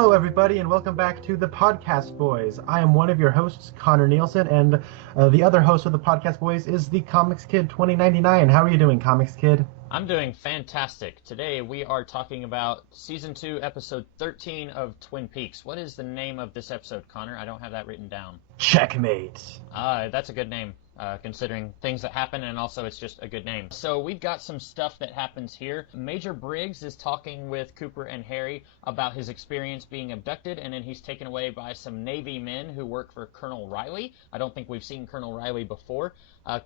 Hello, everybody, and welcome back to the Podcast Boys. I am one of your hosts, Connor Nielsen, and the other host of the Podcast Boys is the Comics Kid 2099. How are you doing, Comics Kid? I'm doing fantastic. Today we are talking about Season 2, Episode 13 of Twin Peaks. What is the name of this episode, Connor? I don't have that written down. Checkmate. That's a good name, considering things that happen, and also it's just a good name. So we've got some stuff that happens here. Major Briggs is talking with Cooper and Harry about his experience being abducted, and then he's taken away by some Navy men who work for Colonel Riley. I don't think we've seen Colonel Riley before.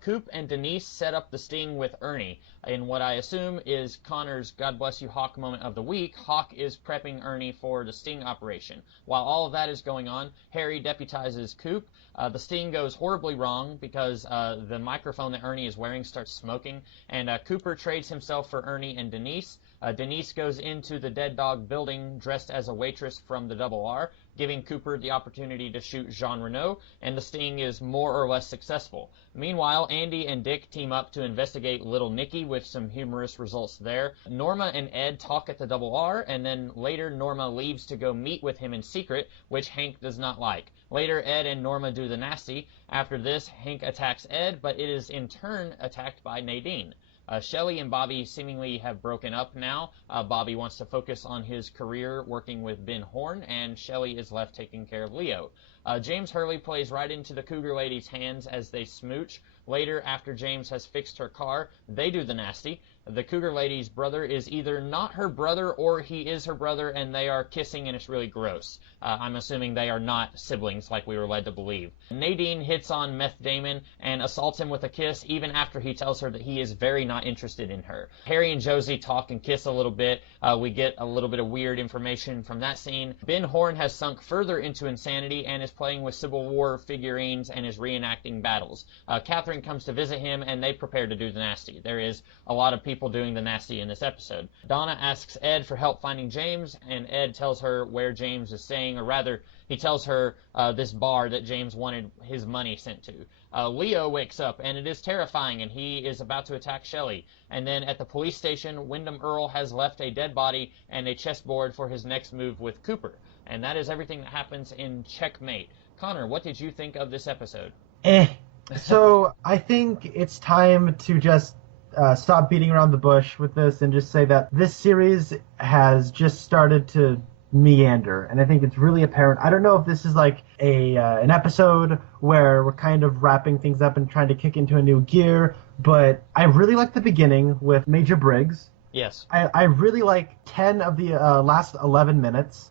Coop and Denise set up the sting with Ernie in what I assume is Connor's God Bless You Hawk moment of the week. Hawk is prepping Ernie for the sting operation. While all of that is going on, Harry deputizes Coop. The sting goes horribly wrong because the microphone that Ernie is wearing starts smoking, and Cooper trades himself for Ernie and Denise. Denise goes into the Dead Dog building dressed as a waitress from the Double R, giving Cooper the opportunity to shoot Jean Renault, and the sting is more or less successful. Meanwhile, Andy and Dick team up to investigate Little Nicky with some humorous results there. Norma and Ed talk at the Double R, and then later Norma leaves to go meet with him in secret, which Hank does not like. Later, Ed and Norma do the nasty. After this, Hank attacks Ed, but it is in turn attacked by Nadine. Shelley and Bobby seemingly have broken up now. Bobby wants to focus on his career working with Ben Horn, and Shelley is left taking care of Leo. James Hurley plays right into the Cougar Lady's hands as they smooch. Later, after James has fixed her car, they do the nasty. The Cougar Lady's brother is either not her brother or he is her brother, and they are kissing, and it's really gross. I'm assuming they are not siblings like we were led to believe. Nadine hits on Meth Damon and assaults him with a kiss even after he tells her that he is very not interested in her. Harry and Josie talk and kiss a little bit. We get a little bit of weird information from that scene. Ben Horn has sunk further into insanity and is playing with Civil War figurines and is reenacting battles. Catherine comes to visit him, and they prepare to do the nasty. There is a lot of people doing the nasty in this episode. Donna asks Ed for help finding James, and Ed tells her where James is staying, or rather, he tells her this bar that James wanted his money sent to. Leo wakes up, and it is terrifying, and he is about to attack Shelley. And then at the police station, Wyndham Earle has left a dead body and a chessboard for his next move with Cooper. And that is everything that happens in Checkmate. Connor, what did you think of this episode? So I think it's time to just stop beating around the bush with this and just say that this series has just started to meander, and I think it's really apparent. I don't know if this is like an episode where we're kind of wrapping things up and trying to kick into a new gear, but I really like the beginning with Major Briggs. Yes. I really like 10 of the last 11 minutes.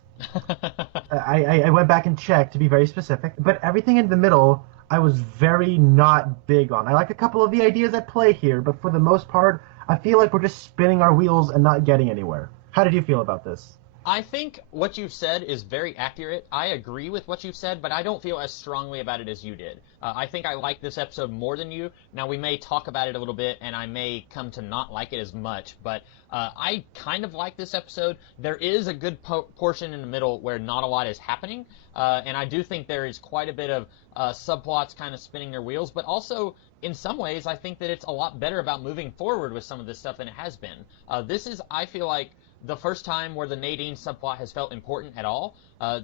I went back and checked to be very specific, but everything in the middle I was very not big on. I like a couple of the ideas at play here, but for the most part, I feel like we're just spinning our wheels and not getting anywhere. How did you feel about this? I think what you've said is very accurate. I agree with what you've said, but I don't feel as strongly about it as you did. I think I like this episode more than you. Now, we may talk about it a little bit, and I may come to not like it as much, but I kind of like this episode. There is a good portion in the middle where not a lot is happening, and I do think there is quite a bit of subplots kind of spinning their wheels, but also in some ways I think that it's a lot better about moving forward with some of this stuff than it has been. This is, I feel like, the first time where the Nadine subplot has felt important at all.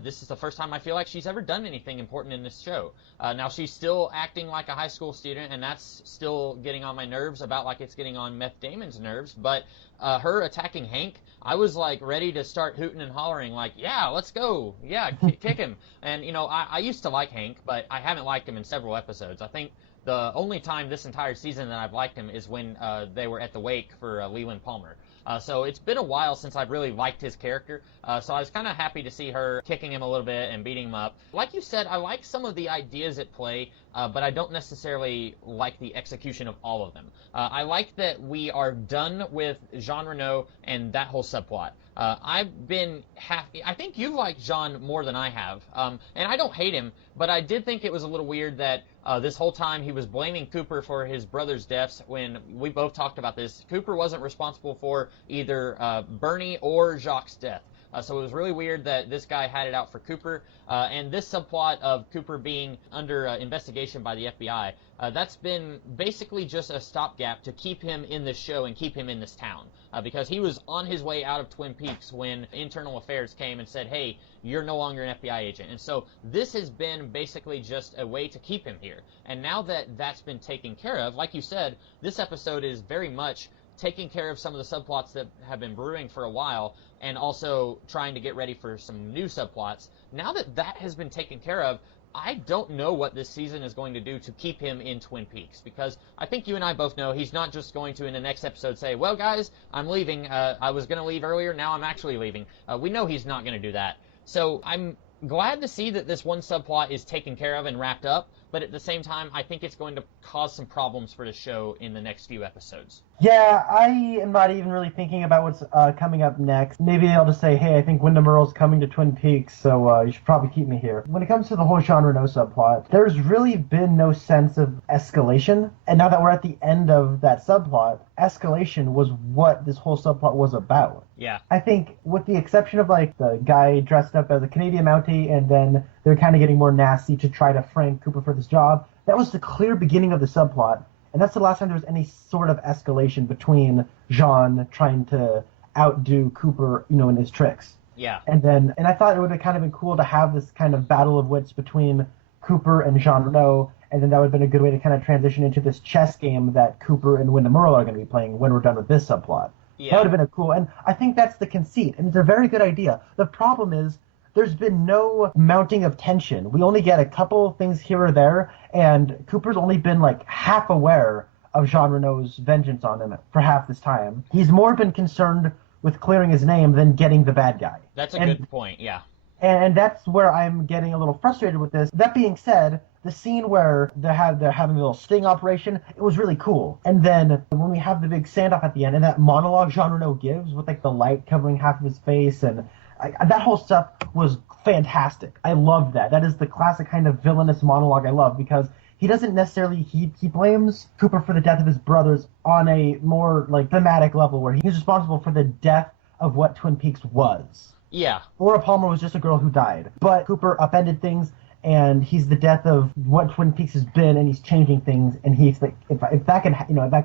This is the first time I feel like she's ever done anything important in this show. Now, she's still acting like a high school student, and that's still getting on my nerves about like it's getting on Meth Damon's nerves, but her attacking Hank, I was like ready to start hooting and hollering like, yeah, let's go. Yeah, kick him. And, you know, I used to like Hank, but I haven't liked him in several episodes. I think the only time this entire season that I've liked him is when they were at the wake for Leland Palmer. So it's been a while since I've really liked his character, so I was kind of happy to see her kicking him a little bit and beating him up. Like you said, I like some of the ideas at play, but I don't necessarily like the execution of all of them. I like that we are done with Jean Renault and that whole subplot. I've been happy. I think you've liked Jean more than I have, and I don't hate him, but I did think it was a little weird that this whole time he was blaming Cooper for his brother's deaths when we both talked about this. Cooper wasn't responsible for either Bernie or Jacques' death. So it was really weird that this guy had it out for Cooper. And this subplot of Cooper being under investigation by the FBI, that's been basically just a stopgap to keep him in this show and keep him in this town. Because he was on his way out of Twin Peaks when Internal Affairs came and said, hey, you're no longer an FBI agent. And so this has been basically just a way to keep him here. And now that that's been taken care of, like you said, this episode is very much taking care of some of the subplots that have been brewing for a while and also trying to get ready for some new subplots. Now that that has been taken care of, I don't know what this season is going to do to keep him in Twin Peaks, because I think you and I both know he's not just going to, in the next episode, say, well, guys, I'm leaving. I was going to leave earlier. Now I'm actually leaving. We know he's not going to do that. So I'm glad to see that this one subplot is taken care of and wrapped up, but at the same time, I think it's going to cause some problems for the show in the next few episodes. Yeah, I am not even really thinking about what's coming up next. Maybe I'll just say, hey, I think Wyndham Earle's coming to Twin Peaks, so you should probably keep me here. When it comes to the whole Jean Reno subplot, there's really been no sense of escalation. And now that we're at the end of that subplot, escalation was what this whole subplot was about. Yeah. I think with the exception of, like, the guy dressed up as a Canadian Mountie and then they're kind of getting more nasty to try to frame Cooper for this job, that was the clear beginning of the subplot. And that's the last time there was any sort of escalation between Jean trying to outdo Cooper, in his tricks. Yeah. And I thought it would have kind of been cool to have this kind of battle of wits between Cooper and Jean Reno, and then that would have been a good way to kind of transition into this chess game that Cooper and Wyndham Earle are going to be playing when we're done with this subplot. Yeah. That would have been cool, and I think that's the conceit, and it's a very good idea. The problem is, there's been no mounting of tension. We only get a couple things here or there, and Cooper's only been like half aware of Jean Reno's vengeance on him for half this time. He's more been concerned with clearing his name than getting the bad guy. That's a good point, yeah. And that's where I'm getting a little frustrated with this. That being said, the scene where they're having a little sting operation, it was really cool. And then when we have the big standoff at the end, and that monologue Jean Reno gives with like the light covering half of his face, and that whole stuff was fantastic. I loved that. That is the classic kind of villainous monologue I love, because he doesn't necessarily, he blames Cooper for the death of his brothers on a more like thematic level where he's responsible for the death of what Twin Peaks was. Yeah. Laura Palmer was just a girl who died. But Cooper upended things, and he's the death of what Twin Peaks has been, and he's changing things, and he's like, if that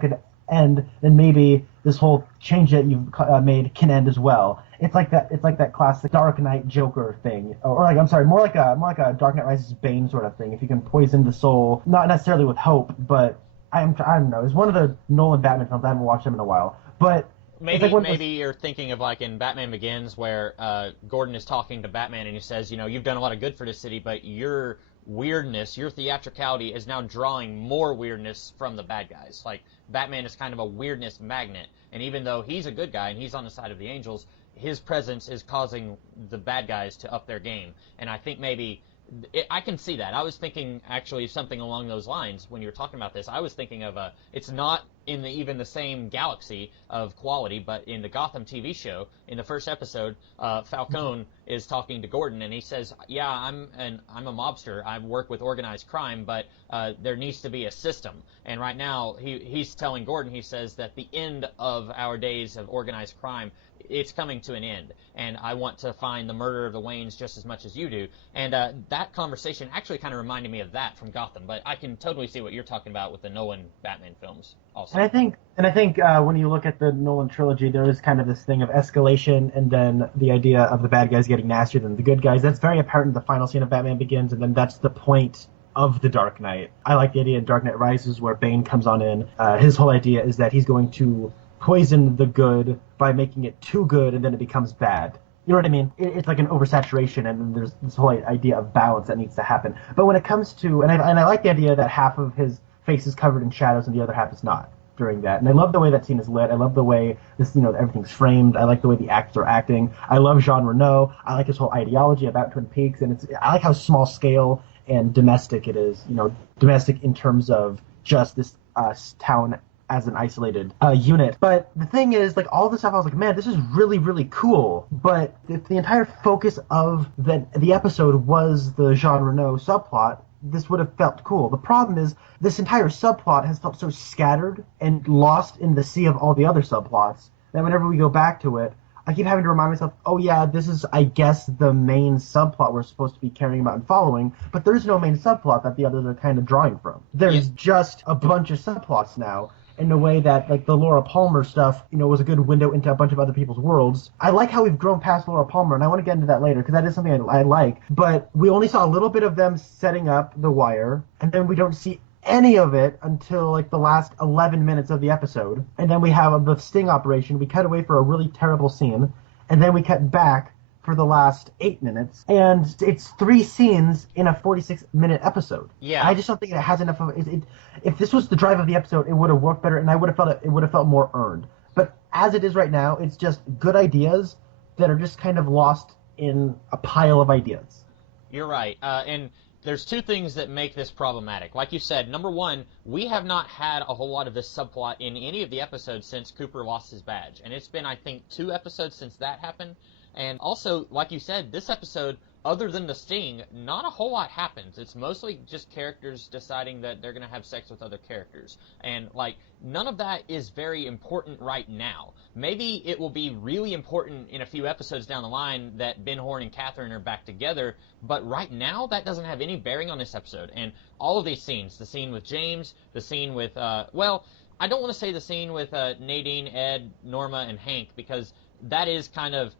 could end, then maybe this whole change that you've made can end as well. It's like that classic Dark Knight Joker thing, or like, I'm sorry, more like a Dark Knight Rises Bane sort of thing. If you can poison the soul, not necessarily with hope, but I don't know. It's one of the Nolan Batman films. I haven't watched them in a while, but maybe you're thinking of like in Batman Begins, where Gordon is talking to Batman and he says, you've done a lot of good for this city, but your weirdness, your theatricality is now drawing more weirdness from the bad guys. Like, Batman is kind of a weirdness magnet, and even though he's a good guy and he's on the side of the angels, his presence is causing the bad guys to up their game. And I think maybe I can see that. I was thinking actually something along those lines when you were talking about this. I was thinking of it's not in even the same galaxy of quality, but in the Gotham TV show, in the first episode, Falcone is talking to Gordon, and he says, "Yeah, I'm a mobster. I work with organized crime, but there needs to be a system." And right now, he's telling Gordon, he says that the end of our days of organized crime, it's coming to an end, and I want to find the murder of the Waynes just as much as you do. And that conversation actually kind of reminded me of that from Gotham, but I can totally see what you're talking about with the Nolan Batman films also. And I think when you look at the Nolan trilogy, there is kind of this thing of escalation, and then the idea of the bad guys getting nastier than the good guys. That's very apparent in the final scene of Batman Begins, and then that's the point of the Dark Knight. I like the idea in Dark Knight Rises where Bane comes on in. His whole idea is that he's going to poison the good by making it too good, and then it becomes bad. You know what I mean? It's like an oversaturation, and then there's this whole idea of balance that needs to happen. But when it comes to, and I like the idea that half of his face is covered in shadows and the other half is not during that. And I love the way that scene is lit. I love the way this, everything's framed. I like the way the actors are acting. I love Jean Reno. I like his whole ideology about Twin Peaks, and I like how small scale and domestic it is. Domestic in terms of just this town as an isolated unit. But the thing is, like, all this stuff, I was like, man, this is really, really cool. But if the entire focus of the episode was the Jean Reno subplot, this would have felt cool. The problem is, this entire subplot has felt so scattered and lost in the sea of all the other subplots that whenever we go back to it, I keep having to remind myself, oh yeah, this is, I guess, the main subplot we're supposed to be caring about and following, but there's no main subplot that the others are kind of drawing from. There's just a bunch of subplots now, in a way that, like, the Laura Palmer stuff, was a good window into a bunch of other people's worlds. I like how we've grown past Laura Palmer, and I want to get into that later, because that is something I like, but we only saw a little bit of them setting up the Wire, and then we don't see any of it until like the last 11 minutes of the episode. And then we have the sting operation. We cut away for a really terrible scene, and then we cut back for the last 8 minutes. And it's 3 scenes in a 46-minute episode. Yeah. I just don't think it has enough of it. If this was the drive of the episode, it would have worked better, and I would have felt it would have felt more earned. But as it is right now, it's just good ideas that are just kind of lost in a pile of ideas. You're right. And there's 2 things that make this problematic. Like you said, number one, we have not had a whole lot of this subplot in any of the episodes since Cooper lost his badge. And it's been, I think, 2 episodes since that happened. And also, like you said, this episode, other than the sting, not a whole lot happens. It's mostly just characters deciding that they're going to have sex with other characters. And, like, none of that is very important right now. Maybe it will be really important in a few episodes down the line that Ben Horne and Catherine are back together, but right now that doesn't have any bearing on this episode. And all of these scenes, the scene with James, the scene with, I don't want to say the scene with Nadine, Ed, Norma, and Hank, because that is kind of,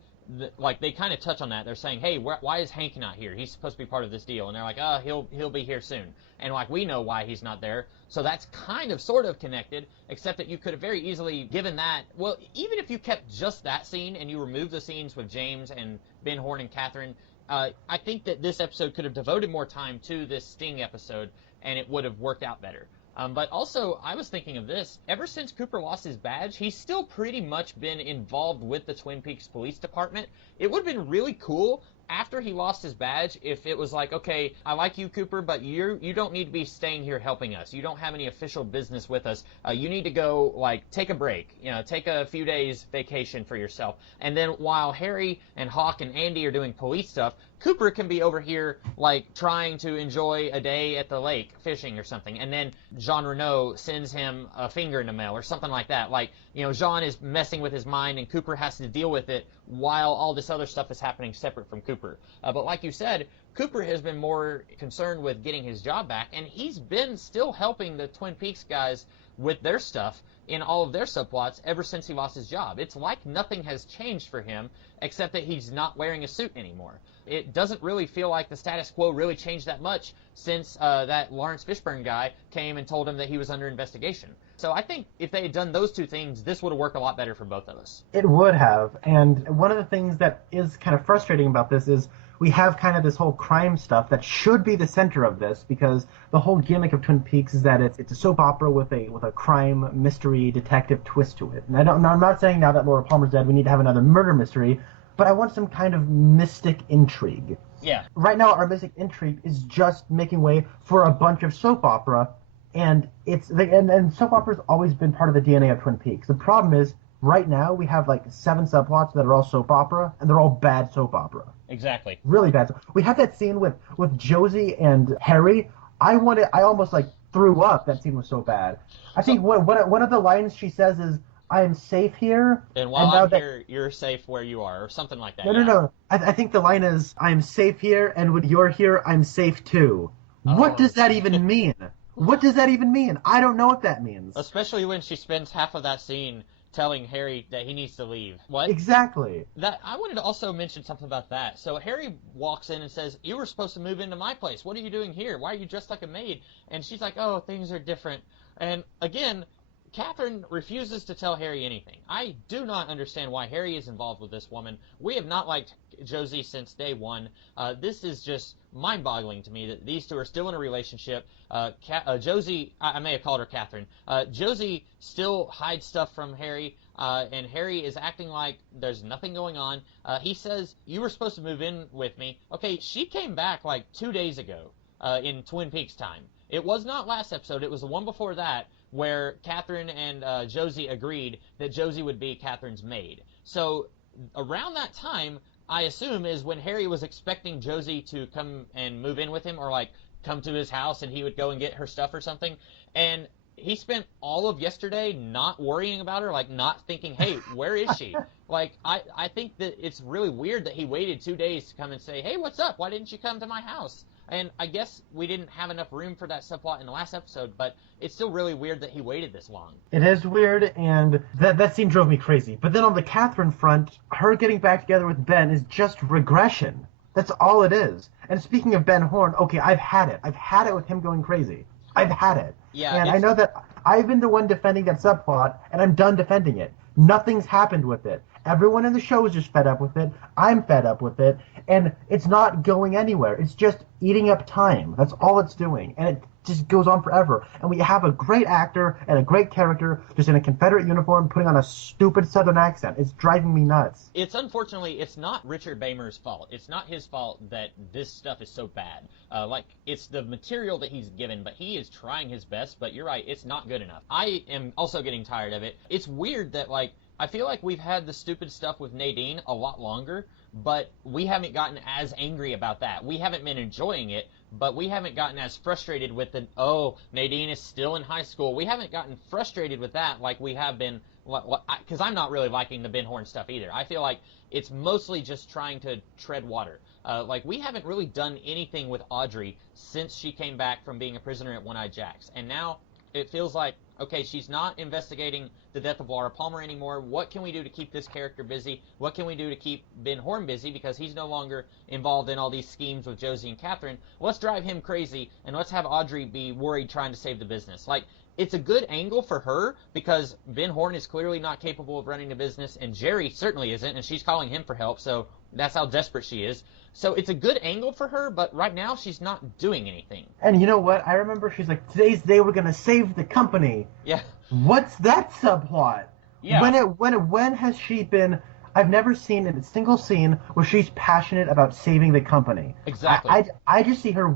they kind of touch on that. They're saying, hey, why is Hank not here? He's supposed to be part of this deal. And they're like, he'll be here soon. And, like, we know why he's not there. So that's kind of sort of connected, except that you could have very easily given that. Well, even if you kept just that scene and you removed the scenes with James and Ben Horne and Catherine, I think that this episode could have devoted more time to this Sting episode, and it would have worked out better. But also, I was thinking of this. Ever since Cooper lost his badge, he's still pretty much been involved with the Twin Peaks Police Department. It would have been really cool after he lost his badge if it was like, okay, I like you, Cooper, but you don't need to be staying here helping us. You don't have any official business with us. You need to go, like, take a break. Take a few days vacation for yourself. And then while Harry and Hawk and Andy are doing police stuff, Cooper can be over here, like, trying to enjoy a day at the lake fishing or something. And then Jean Renault sends him a finger in the mail or something like that. Like, Jean is messing with his mind and Cooper has to deal with it while all this other stuff is happening separate from Cooper. But like you said, Cooper has been more concerned with getting his job back, and he's been still helping the Twin Peaks guys with their stuff in all of their subplots ever since he lost his job. It's like nothing has changed for him except that he's not wearing a suit anymore. It doesn't really feel like the status quo really changed that much since that Lawrence Fishburne guy came and told him that he was under investigation. So I think if they had done those 2 things, this would have worked a lot better for both of us. It would have. And one of the things that is kind of frustrating about this is we have kind of this whole crime stuff that should be the center of this, because the whole gimmick of Twin Peaks is that it's a soap opera with a crime mystery detective twist to it. And I'm not saying now that Laura Palmer's dead we need to have another murder mystery, but I want some kind of mystic intrigue. Yeah. Right now our mystic intrigue is just making way for a bunch of soap opera, and and soap opera's always been part of the DNA of Twin Peaks. The problem is right now we have like 7 subplots that are all soap opera, and they're all bad soap opera. Exactly. Really bad. We have that scene with Josie and Harry. I almost like threw up. That scene was so bad. I think one of the lines she says is, "I am safe here." And while I'm here, you're safe where you are, or something like that. No. I think the line is, "I am safe here, and when you're here, I'm safe too." Oh. What does that even mean? What does that even mean? I don't know what that means. Especially when she spends half of that scene telling Harry that he needs to leave. What? Exactly. That I wanted to also mention something about that. So Harry walks in and says, "You were supposed to move into my place. What are you doing here? Why are you dressed like a maid?" And she's like, "Oh, things are different." And again, Catherine refuses to tell Harry anything. I do not understand why Harry is involved with this woman. We have not liked Josie since day one. This is just mind-boggling to me that these 2 are still in a relationship. Josie, I may have called her Catherine. Josie still hides stuff from Harry, and Harry is acting like there's nothing going on. He says, "You were supposed to move in with me." Okay, she came back like 2 days ago in Twin Peaks time. It was not last episode. It was the one before that, where Catherine and Josie agreed that Josie would be Catherine's maid. So around that time, I assume, is when Harry was expecting Josie to come and move in with him, or like come to his house and he would go and get her stuff or something. And he spent all of yesterday not worrying about her, like not thinking, hey, where is she? Like, I think that it's really weird that he waited 2 days to come and say, hey, what's up? Why didn't you come to my house? And I guess we didn't have enough room for that subplot in the last episode, but it's still really weird that he waited this long. It is weird, and that scene drove me crazy. But then on the Catherine front, her getting back together with Ben is just regression. That's all it is. And speaking of Ben Horn, okay, I've had it. I've had it with him going crazy. I've had it. Yeah, and I know that I've been the one defending that subplot, and I'm done defending it. Nothing's happened with it. Everyone in the show is just fed up with it. I'm fed up with it. And it's not going anywhere. It's just eating up time. That's all it's doing. And it just goes on forever. And we have a great actor and a great character just in a Confederate uniform putting on a stupid Southern accent. It's driving me nuts. Unfortunately, it's not Richard Bamer's fault. It's not his fault that this stuff is so bad. It's the material that he's given, but he is trying his best. But you're right, it's not good enough. I am also getting tired of it. It's weird that, I feel like we've had the stupid stuff with Nadine a lot longer, but we haven't gotten as angry about that. We haven't been enjoying it, but we haven't gotten as frustrated with Nadine is still in high school. We haven't gotten frustrated with that like we have been, because I'm not really liking the Ben Horn stuff either. I feel like it's mostly just trying to tread water. We haven't really done anything with Audrey since she came back from being a prisoner at One-Eye Jack's, and now it feels like, okay, she's not investigating the death of Laura Palmer anymore. What can we do to keep this character busy? What can we do to keep Ben Horn busy because he's no longer involved in all these schemes with Josie and Catherine? Let's drive him crazy, and let's have Audrey be worried trying to save the business. It's a good angle for her because Ben Horn is clearly not capable of running the business, and Jerry certainly isn't, and she's calling him for help, so that's how desperate she is. So it's a good angle for her, but right now she's not doing anything. And you know what? I remember she's like, today's the day we're going to save the company. Yeah. What's that subplot? Yeah. When has she been... I've never seen in a single scene where she's passionate about saving the company. Exactly. I just see her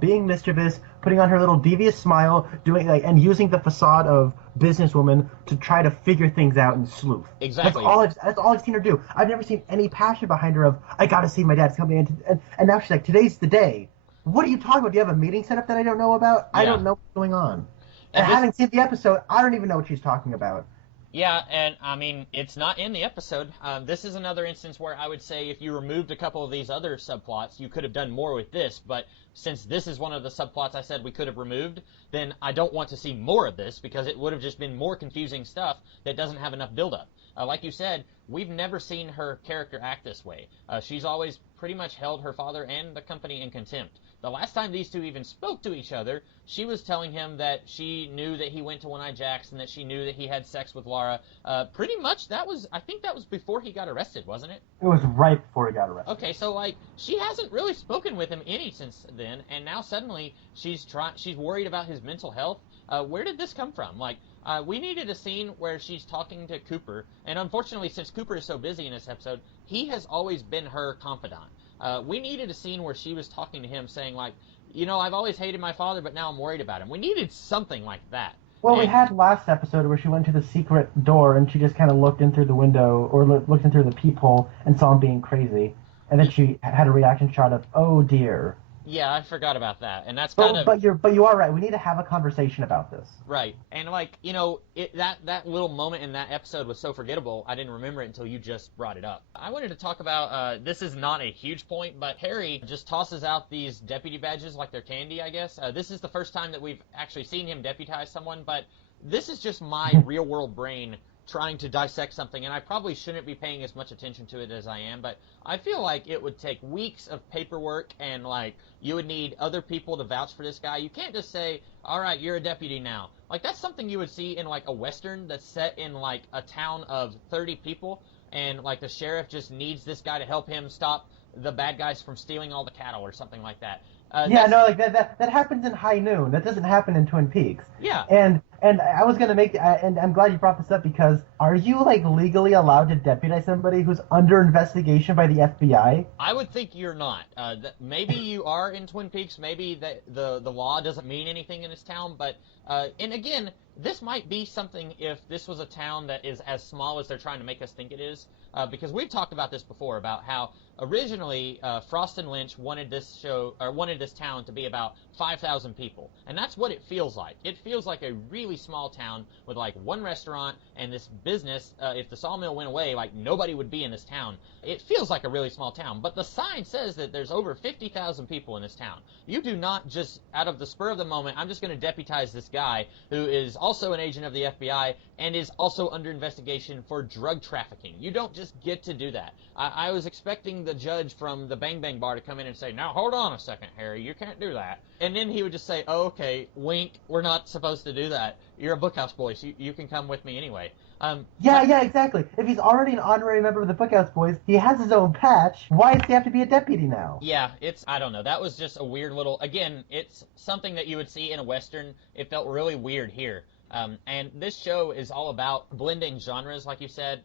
being mischievous, putting on her little devious smile, doing and using the facade of businesswoman to try to figure things out and sleuth. Exactly. That's all I've seen her do. I've never seen any passion behind her of I got to save my dad's company, and now she's like, today's the day. What are you talking about? Do you have a meeting set up that I don't know about? Yeah. I don't know what's going on. And having seen the episode, I don't even know what she's talking about. Yeah, and I mean, it's not in the episode. This is another instance where I would say if you removed a couple of these other subplots, you could have done more with this, but since this is one of the subplots I said we could have removed, then I don't want to see more of this because it would have just been more confusing stuff that doesn't have enough build-up. Like you said, we've never seen her character act this way. She's always pretty much held her father and the company in contempt. The last time these two even spoke to each other, she was telling him that she knew that he went to One-Eye Jack's and that she knew that he had sex with Laura. Pretty much I think that was before he got arrested, wasn't it? It was right before he got arrested. Okay, so she hasn't really spoken with him any since then, and now suddenly she's worried about his mental health. Where did this come from? We needed a scene where she's talking to Cooper, and unfortunately, since Cooper is so busy in this episode, he has always been her confidant. We needed a scene where she was talking to him saying, I've always hated my father, but now I'm worried about him. We needed something like that. Well, we had last episode where she went to the secret door and she just kind of looked in through the window, or looked in through the peephole and saw him being crazy. And then she had a reaction shot of, oh dear. Yeah, I forgot about that, and that's But you are right. We need to have a conversation about this. Right, and that little moment in that episode was so forgettable. I didn't remember it until you just brought it up. I wanted to talk about this is not a huge point, but Harry just tosses out these deputy badges like they're candy. I guess this is the first time that we've actually seen him deputize someone, but this is just my real world brain trying to dissect something, and I probably shouldn't be paying as much attention to it as I am, but I feel like it would take weeks of paperwork, and you would need other people to vouch for this guy. You can't just say, all right, you're a deputy now. That's something you would see in a Western that's set in a town of 30 people, and the sheriff just needs this guy to help him stop the bad guys from stealing all the cattle or something like that. That happens in High Noon. That doesn't happen in Twin Peaks. Yeah. And I was going to make, and I'm glad you brought this up, because are you, legally allowed to deputize somebody who's under investigation by the FBI? I would think you're not. Maybe you are in Twin Peaks. Maybe the law doesn't mean anything in this town. But, and again, this might be something if this was a town that is as small as they're trying to make us think it is. Because we've talked about this before, about how originally Frost and Lynch wanted this town to be about 5,000 people, and that's what it feels like. It feels like a really small town with like one restaurant and this business. If the sawmill went away, like nobody would be in this town. It feels like a really small town, but the sign says that there's over 50,000 people in this town. You do not just, out of the spur of the moment, I'm just going to deputize this guy who is also an agent of the FBI and is also under investigation for drug trafficking. You don't just get to do that. I was expecting the judge from the Bang Bang Bar to come in and say, now hold on a second, Harry, you can't do that. And then he would just say, oh, okay, wink, we're not supposed to do that. You're a Bookhouse Boys, you can come with me anyway. Yeah, exactly. If he's already an honorary member of the Bookhouse Boys, he has his own patch. Why does he have to be a deputy now? Yeah, I don't know. That was just a weird little, again, it's something that you would see in a Western. It felt really weird here. And this show is all about blending genres, like you said.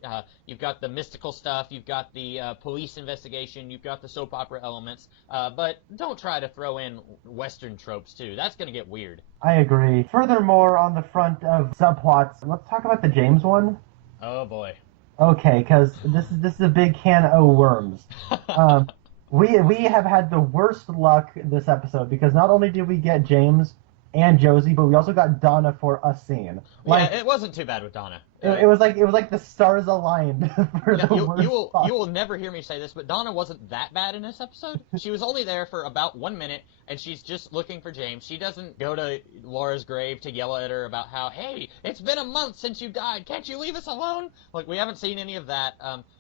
You've got the mystical stuff, you've got the police investigation, you've got the soap opera elements, but don't try to throw in Western tropes, too. That's going to get weird. I agree. Furthermore, on the front of subplots, let's talk about the James one. Oh, boy. Okay, because this is a big can of worms. We have had the worst luck this episode, because not only did we get James and Josie, but we also got Donna for a scene. Like, yeah, it wasn't too bad with Donna. It was like the stars aligned for the worst spot. You will never hear me say this, but Donna wasn't that bad in this episode. She was only there for about 1 minute, and she's just looking for James. She doesn't go to Laura's grave to yell at her about how, hey, it's been a month since you died. Can't you leave us alone? Like, we haven't seen any of that.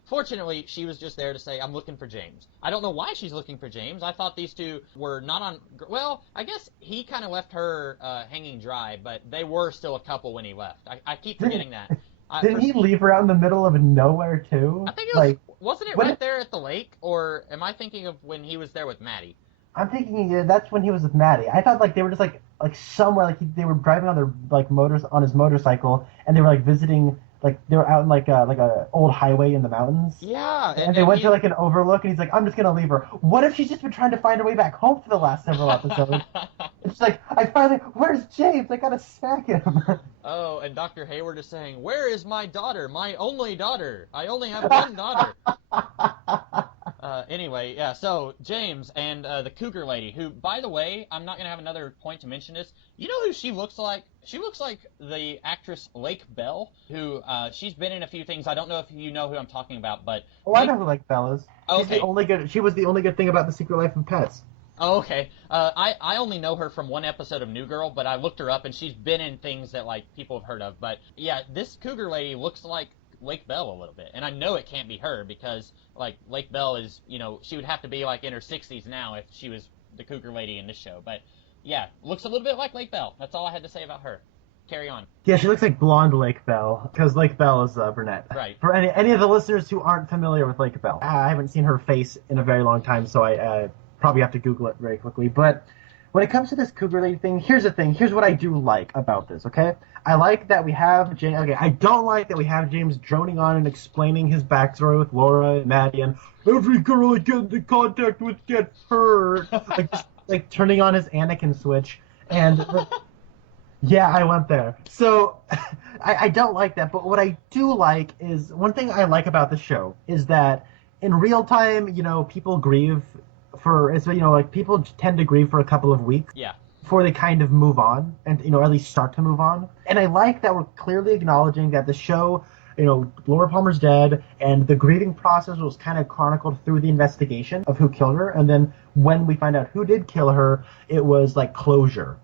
Fortunately, she was just there to say, I'm looking for James. I don't know why she's looking for James. I thought these two were not on... Well, I guess he kind of left her hanging dry, but they were still a couple when he left. I keep forgetting that. Didn't he leave her out in the middle of nowhere, too? I think it was... Wasn't it right there at the lake? Or am I thinking of when he was there with Maddie? I'm thinking that's when he was with Maddie. I thought they were just like somewhere, they were driving on their motors on his motorcycle, and they were visiting... they were out in a old highway in the mountains. Yeah. And they went to an overlook, and he's like, I'm just going to leave her. What if she's just been trying to find her way back home for the last several episodes? It's like, where's James? I got to sack him. Oh, and Dr. Hayward is saying, where is my daughter? My only daughter. I only have one daughter. Anyway, yeah, so James and the Cougar Lady, who, by the way, I'm not going to have another point to mention this. You know who she looks like? She looks like the actress Lake Bell, who she's been in a few things. I don't know if you know who I'm talking about, but... Oh, I know who Lake Bell is. Okay. She was the only good thing about The Secret Life of Pets. Oh, okay. I only know her from one episode of New Girl, but I looked her up, and she's been in things that, people have heard of. But, yeah, this Cougar Lady looks like Lake Bell a little bit. And I know it can't be her because, Lake Bell is, she would have to be, in her 60s now if she was the Cougar Lady in this show. But, yeah, looks a little bit like Lake Bell. That's all I had to say about her. Carry on. Yeah, she looks like blonde Lake Bell, because Lake Bell is brunette. Right. For any of the listeners who aren't familiar with Lake Bell, I haven't seen her face in a very long time, so I probably have to Google it very quickly. But when it comes to this Cougar Lady thing, here's the thing. Here's what I do like about this, okay? I like that we have James. Okay, I don't like that we have James droning on and explaining his backstory with Laura and Maddie, and every girl I get into contact with gets hurt. Just turning on his Anakin switch. And yeah, I went there. So I don't like that. But what I do like is, one thing I like about the show is that in real time, people grieve people tend to grieve for a couple of weeks. Yeah. Before they kind of move on, and at least start to move on. And I like that we're clearly acknowledging that the show, Laura Palmer's dead, and the grieving process was kind of chronicled through the investigation of who killed her, and then when we find out who did kill her, it was closure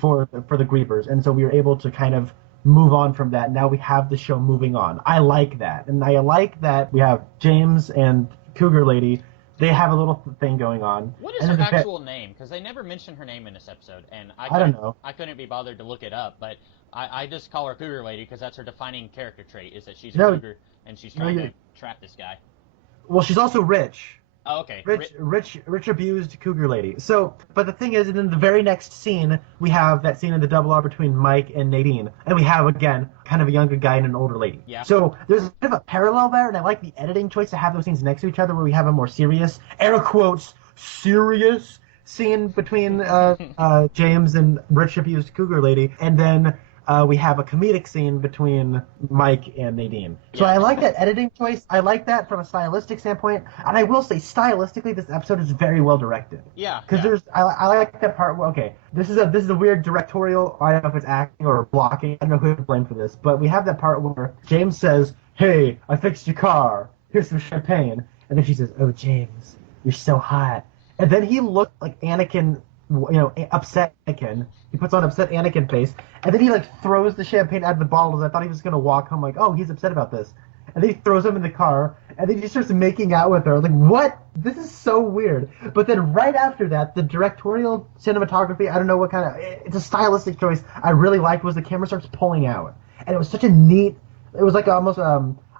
for the grievers, and so we were able to kind of move on from that. Now we have the show moving on. I like that, and I like that we have James and Cougar Lady. They have a little thing going on. What is her actual name? Because they never mention her name in this episode, and I don't know. I couldn't be bothered to look it up, but I just call her Cougar Lady because that's her defining character trait, is that she's a cougar and she's trying to trap this guy. Well, she's also rich. Oh, okay. Rich abused Cougar Lady. So, but the thing is, in the very next scene, we have that scene in the double R between Mike and Nadine, and we have, again, kind of a younger guy and an older lady. Yeah. So there's a bit of a parallel there, and I like the editing choice to have those scenes next to each other, where we have a more serious, air quotes, serious scene between James and rich abused Cougar Lady, and then we have a comedic scene between Mike and Nadine. So Yeah. I like that editing choice. I like that from a stylistic standpoint. And I will say, stylistically, this episode is very well directed. Yeah. Because I like that part. Okay, this is a weird directorial. I don't know if it's acting or blocking. I don't know who to blame for this, but we have that part where James says, "Hey, I fixed your car. Here's some champagne," and then she says, "Oh, James, you're so hot." And then he looked like Anakin, upset Anakin. He puts on upset Anakin face, and then he throws the champagne out of the bottles. I thought he was gonna walk home like, oh, he's upset about this, and then he throws him in the car, and then he starts making out with her. Like, what? This is so weird. But then right after that, the directorial cinematography, I don't know what kind of, it's a stylistic choice I really liked, was the camera starts pulling out, and it was such a neat. It was like almost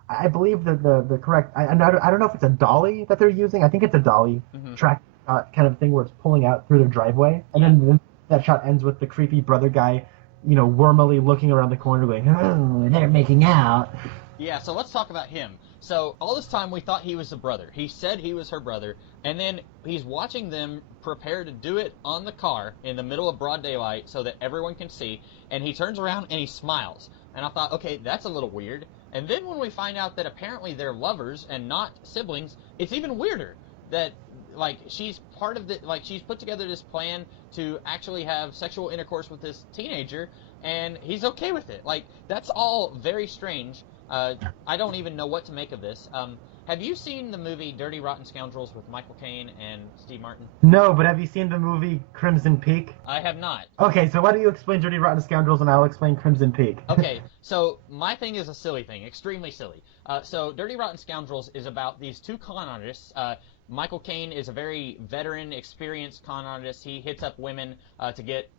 I believe the correct. I don't know if it's a dolly that they're using. I think it's a dolly track kind of thing where it's pulling out through their driveway, and then that shot ends with the creepy brother guy, wormily looking around the corner, going, "Oh, they're making out." Yeah, so let's talk about him. So all this time we thought he was the brother. He said he was her brother, and then he's watching them prepare to do it on the car in the middle of broad daylight so that everyone can see, and he turns around and he smiles. And I thought, okay, that's a little weird. And then when we find out that apparently they're lovers and not siblings, it's even weirder. That she's part of she's put together this plan to actually have sexual intercourse with this teenager, and he's okay with it. That's all very strange. I don't even know what to make of this. Have you seen the movie Dirty Rotten Scoundrels with Michael Caine and Steve Martin? No, but have you seen the movie Crimson Peak? I have not. Okay, so why don't you explain Dirty Rotten Scoundrels and I'll explain Crimson Peak. Okay, so my thing is a silly thing, extremely silly. So Dirty Rotten Scoundrels is about these two con artists. Michael Caine is a very veteran, experienced con artist. He hits up women to get,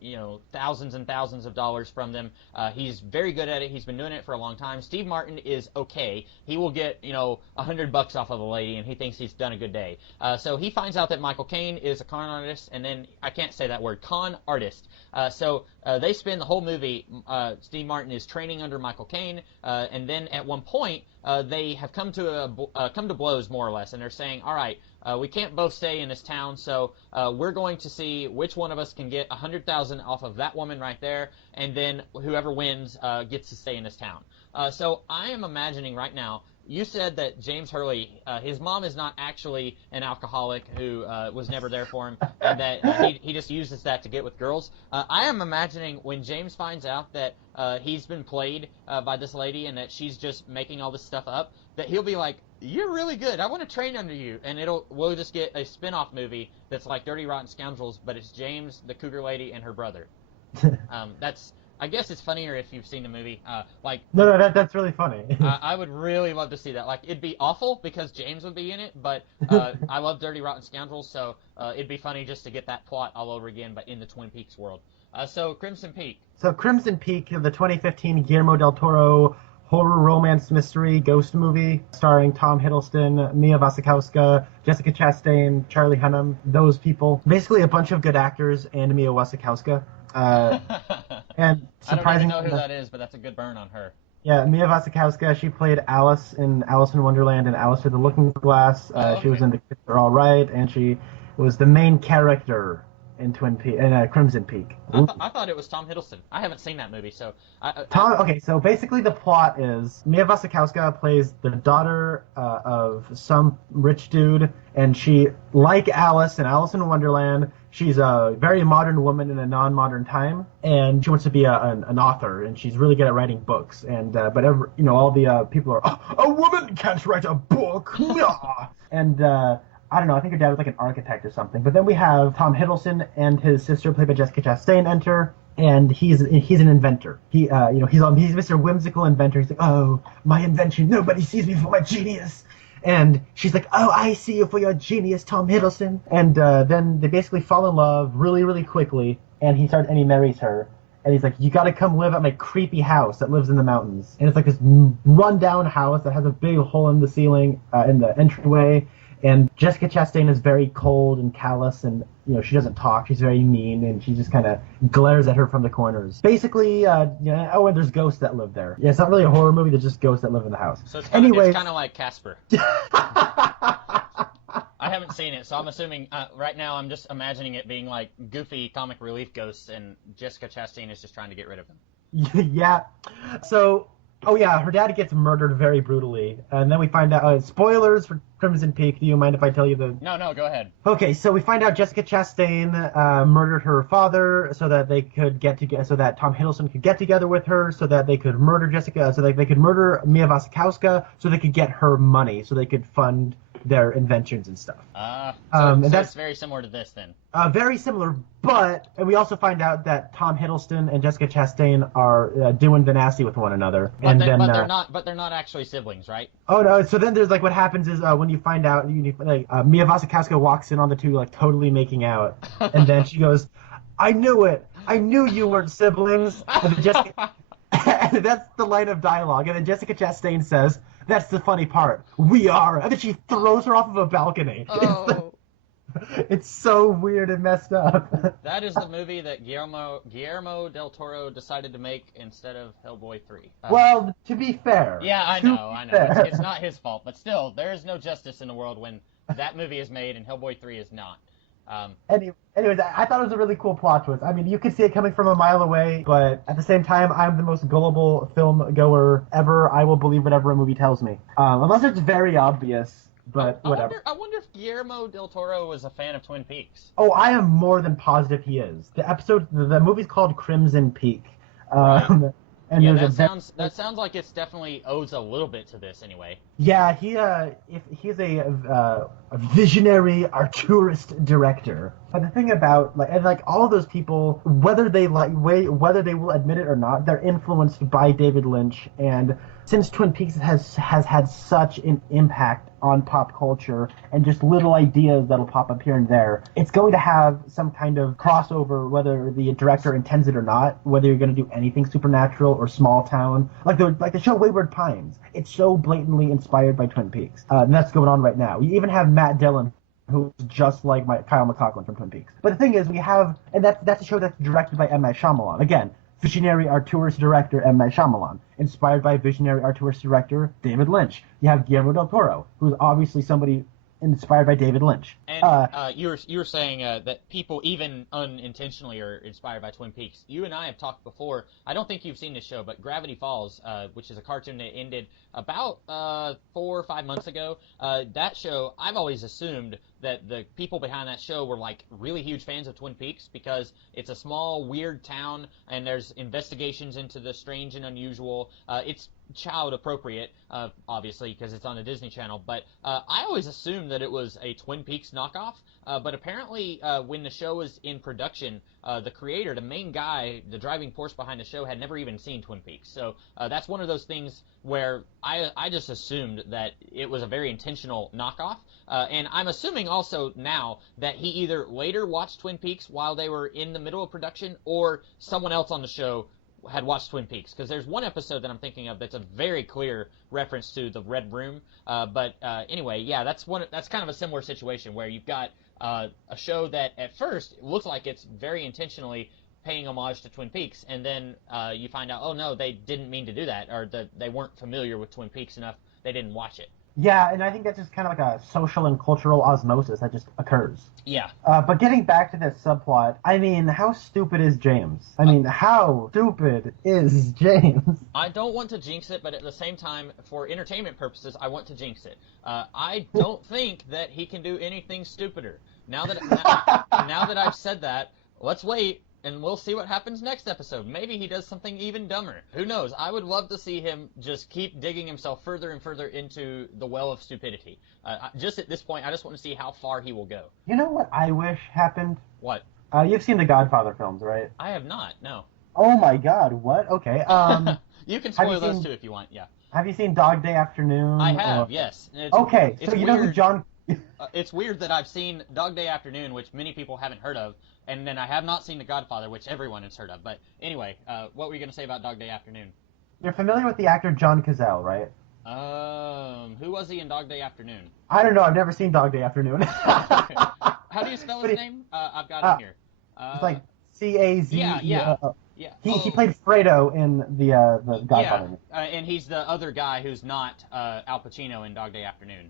thousands and thousands of dollars from them. He's very good at it. He's been doing it for a long time. Steve Martin is okay. He will get, $100 off of a lady, and he thinks he's done a good day. So he finds out that Michael Caine is a con artist, and then I can't say that word, con artist. So they spend the whole movie. Steve Martin is training under Michael Caine, and then at one point they have come to blows more or less, and they're saying, all right. We can't both stay in this town, so we're going to see which one of us can get $100,000 off of that woman right there, and then whoever wins gets to stay in this town. So I am imagining right now. You said that James Hurley, his mom is not actually an alcoholic who was never there for him, and that he just uses that to get with girls. I am imagining when James finds out that he's been played by this lady and that she's just making all this stuff up, that he'll be like, "You're really good. I want to train under you," and we'll just get a spin-off movie that's like Dirty Rotten Scoundrels, but it's James, the cougar lady, and her brother. I guess it's funnier if you've seen the movie. No, that's really funny. I would really love to see that. It'd be awful because James would be in it, but I love Dirty Rotten Scoundrels, so it'd be funny just to get that plot all over again, but in the Twin Peaks world. So Crimson Peak. So Crimson Peak, the 2015 Guillermo del Toro horror romance mystery ghost movie starring Tom Hiddleston, Mia Wasikowska, Jessica Chastain, Charlie Hunnam, those people. Basically a bunch of good actors and Mia Wasikowska. And surprisingly, I don't even know who that is, but that's a good burn on her. Yeah, Mia Wasikowska, she played Alice in Alice in Wonderland and Alice Through the Looking Glass. She was in The Kids Are All Right, and she was the main character in Crimson Peak. I thought it was Tom Hiddleston. I haven't seen that movie, so... Okay, so basically the plot is Mia Wasikowska plays the daughter of some rich dude, and she, like Alice in Alice in Wonderland, she's a very modern woman in a non-modern time, and she wants to be an author, and she's really good at writing books. And but all the people are, "Oh, a woman can't write a book," and I don't know. I think her dad was like an architect or something. But then we have Tom Hiddleston and his sister, played by Jessica Chastain, enter, and he's an inventor. He's Mr. Whimsical Inventor. He's like, "Oh, my invention! Nobody sees me for my genius." And she's like, "Oh, I see you for your genius, Tom Hiddleston." And then they basically fall in love really, really quickly. And he marries her. And he's like, "You got to come live at my creepy house that lives in the mountains." And it's like this rundown house that has a big hole in the ceiling in the entryway. And Jessica Chastain is very cold and callous, and she doesn't talk. She's very mean, and she just kind of glares at her from the corners. Basically, and there's ghosts that live there. Yeah, it's not really a horror movie. There's just ghosts that live in the house. So it's kind of like Casper. I haven't seen it, so I'm assuming right now I'm just imagining it being like goofy comic relief ghosts, and Jessica Chastain is just trying to get rid of them. Yeah. So, oh yeah, her dad gets murdered very brutally, and then we find out. Spoilers for Crimson Peak. Do you mind if I tell you the? No, go ahead. Okay, so we find out Jessica Chastain murdered her father so that they could get together, so that Tom Hiddleston could get together with her, so that they could murder Jessica, so that they could murder Mia Wasikowska, so they could get her money, so they could fund their inventions and stuff. So And that's it's very similar to this then. very similar, and we also find out that Tom Hiddleston and Jessica Chastain are doing the nasty with one another, But, and they, then but they're not actually siblings, right? oh no! So then there's like what happens is when you find out, Mia Wasikowska walks in on the two like totally making out, and then she goes, "I knew it! I knew you weren't siblings." And then Jessica, and that's the line of dialogue, and then Jessica Chastain says, "That's the funny part. We are," and then she throws her off of a balcony. Oh. It's so weird and messed up. That is the movie that Guillermo del Toro decided to make instead of Hellboy 3. Well, to be fair. Yeah, I to know. be fair. It's not his fault, but still, there is no justice in the world when that movie is made and Hellboy 3 is not. Anyways, I thought it was a really cool plot twist. I mean, you could see it coming from a mile away, but at the same time, I'm the most gullible film goer ever. I will believe whatever a movie tells me, unless it's very obvious. But whatever. I wonder if Guillermo del Toro was a fan of Twin Peaks. Oh, I am more than positive he is. The movie's called Crimson Peak. Right. And Yeah, there's that sounds like it's definitely owes a little bit to this anyway. Yeah, if he's a visionary arturist director. But the thing about all of those people, whether they will admit it or not, they're influenced by David Lynch. And since Twin Peaks has had such an impact on pop culture and just little ideas that'll pop up here and there, it's going to have some kind of crossover, whether the director intends it or not. Whether you're going to do anything supernatural or small town, like the show Wayward Pines, it's so blatantly inspired by Twin Peaks, and that's going on right now. We even have Matt Dillon, who's just like Kyle MacLachlan from Twin Peaks. But the thing is, that's a show that's directed by M. Night Shyamalan. Again, visionary arturist director M. Night Shyamalan, inspired by visionary arturist director David Lynch. You have Guillermo del Toro, who's obviously somebody inspired by David Lynch. And you were saying that people even unintentionally are inspired by Twin Peaks. You and I have talked before. I don't think you've seen this show, but Gravity Falls, which is a cartoon that ended about 4 or 5 months ago. That show, I've always assumed that the people behind that show were like really huge fans of Twin Peaks because it's a small, weird town and there's investigations into the strange and unusual. It's child appropriate, obviously, because it's on the Disney Channel, but I always assumed that it was a Twin Peaks knockoff, but apparently when the show was in production, the creator, the main guy, the driving force behind the show, had never even seen Twin Peaks. So that's one of those things where I just assumed that it was a very intentional knockoff, and I'm assuming also now that he either later watched Twin Peaks while they were in the middle of production, or someone else on the show had watched Twin Peaks, because there's one episode that I'm thinking of that's a very clear reference to the Red Room. But anyway, yeah, that's kind of a similar situation where you've got a show that at first looks like it's very intentionally paying homage to Twin Peaks, and then you find out, oh no, they didn't mean to do that, or they weren't familiar with Twin Peaks enough, they didn't watch it. Yeah, and I think that's just kind of like a social and cultural osmosis that just occurs. Yeah. But getting back to this subplot, I mean, how stupid is James? How stupid is James? I don't want to jinx it, but at the same time, for entertainment purposes, I want to jinx it. I don't think that he can do anything stupider. Now that I've said that, let's wait, and we'll see what happens next episode. Maybe he does something even dumber. Who knows? I would love to see him just keep digging himself further and further into the well of stupidity. Just at this point, I just want to see how far he will go. You know what I wish happened? What? You've seen the Godfather films, right? I have not, no. Oh my god, what? Okay. You can spoil those too if you want, yeah. Have you seen Dog Day Afternoon? I have, yes. Okay, so you know who John... it's weird that I've seen Dog Day Afternoon, which many people haven't heard of, and then I have not seen The Godfather, which everyone has heard of. But anyway, what were you going to say about Dog Day Afternoon? You're familiar with the actor John Cazale, right? Who was he in Dog Day Afternoon? I don't know. I've never seen Dog Day Afternoon. How do you spell his name? I've got it here. It's like C-A-Z. Yeah. He played Fredo in the Godfather movie. And he's the other guy who's not Al Pacino in Dog Day Afternoon.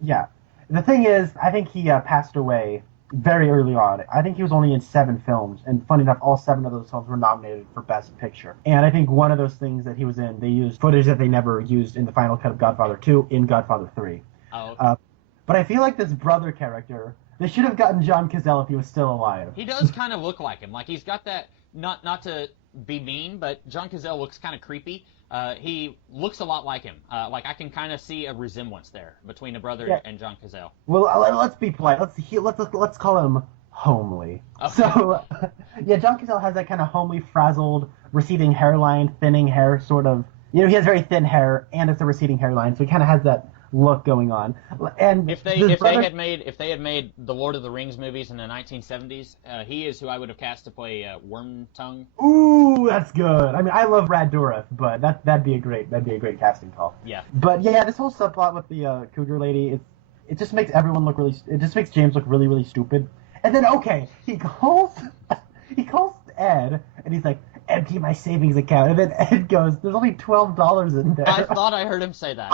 Yeah. The thing is, I think he passed away very early on. I think he was only in 7 films, and funny enough, all 7 of those films were nominated for Best Picture. And I think one of those things that he was in, they used footage that they never used in the final cut of Godfather 2 in Godfather 3. Oh, okay. But I feel like this brother character, they should have gotten John Cazale if he was still alive. He does kind of look like him. Like he's got that. Not to be mean, but John Cazale looks kind of creepy. He looks a lot like him. Like I can kind of see a resemblance there between the brother and John Cazale. Well, let's be polite. Let's call him homely. Okay. So, yeah, John Cazale has that kind of homely, frazzled, receding hairline, thinning hair, sort of. You know, he has very thin hair, and it's a receding hairline, so he kind of has that look going on. And if they had made the Lord of the Rings movies in the 1970s, he is who I would have cast to play Wormtongue. Ooh, that's good. I mean, I love Brad Dourif, but that'd be a great casting call. Yeah. But yeah, this whole subplot with the cougar lady, it just makes everyone look really. It just makes James look really, really stupid. And then he calls Ed, and he's like, empty my savings account. And then Ed goes, there's only $12 in there. I thought I heard him say that.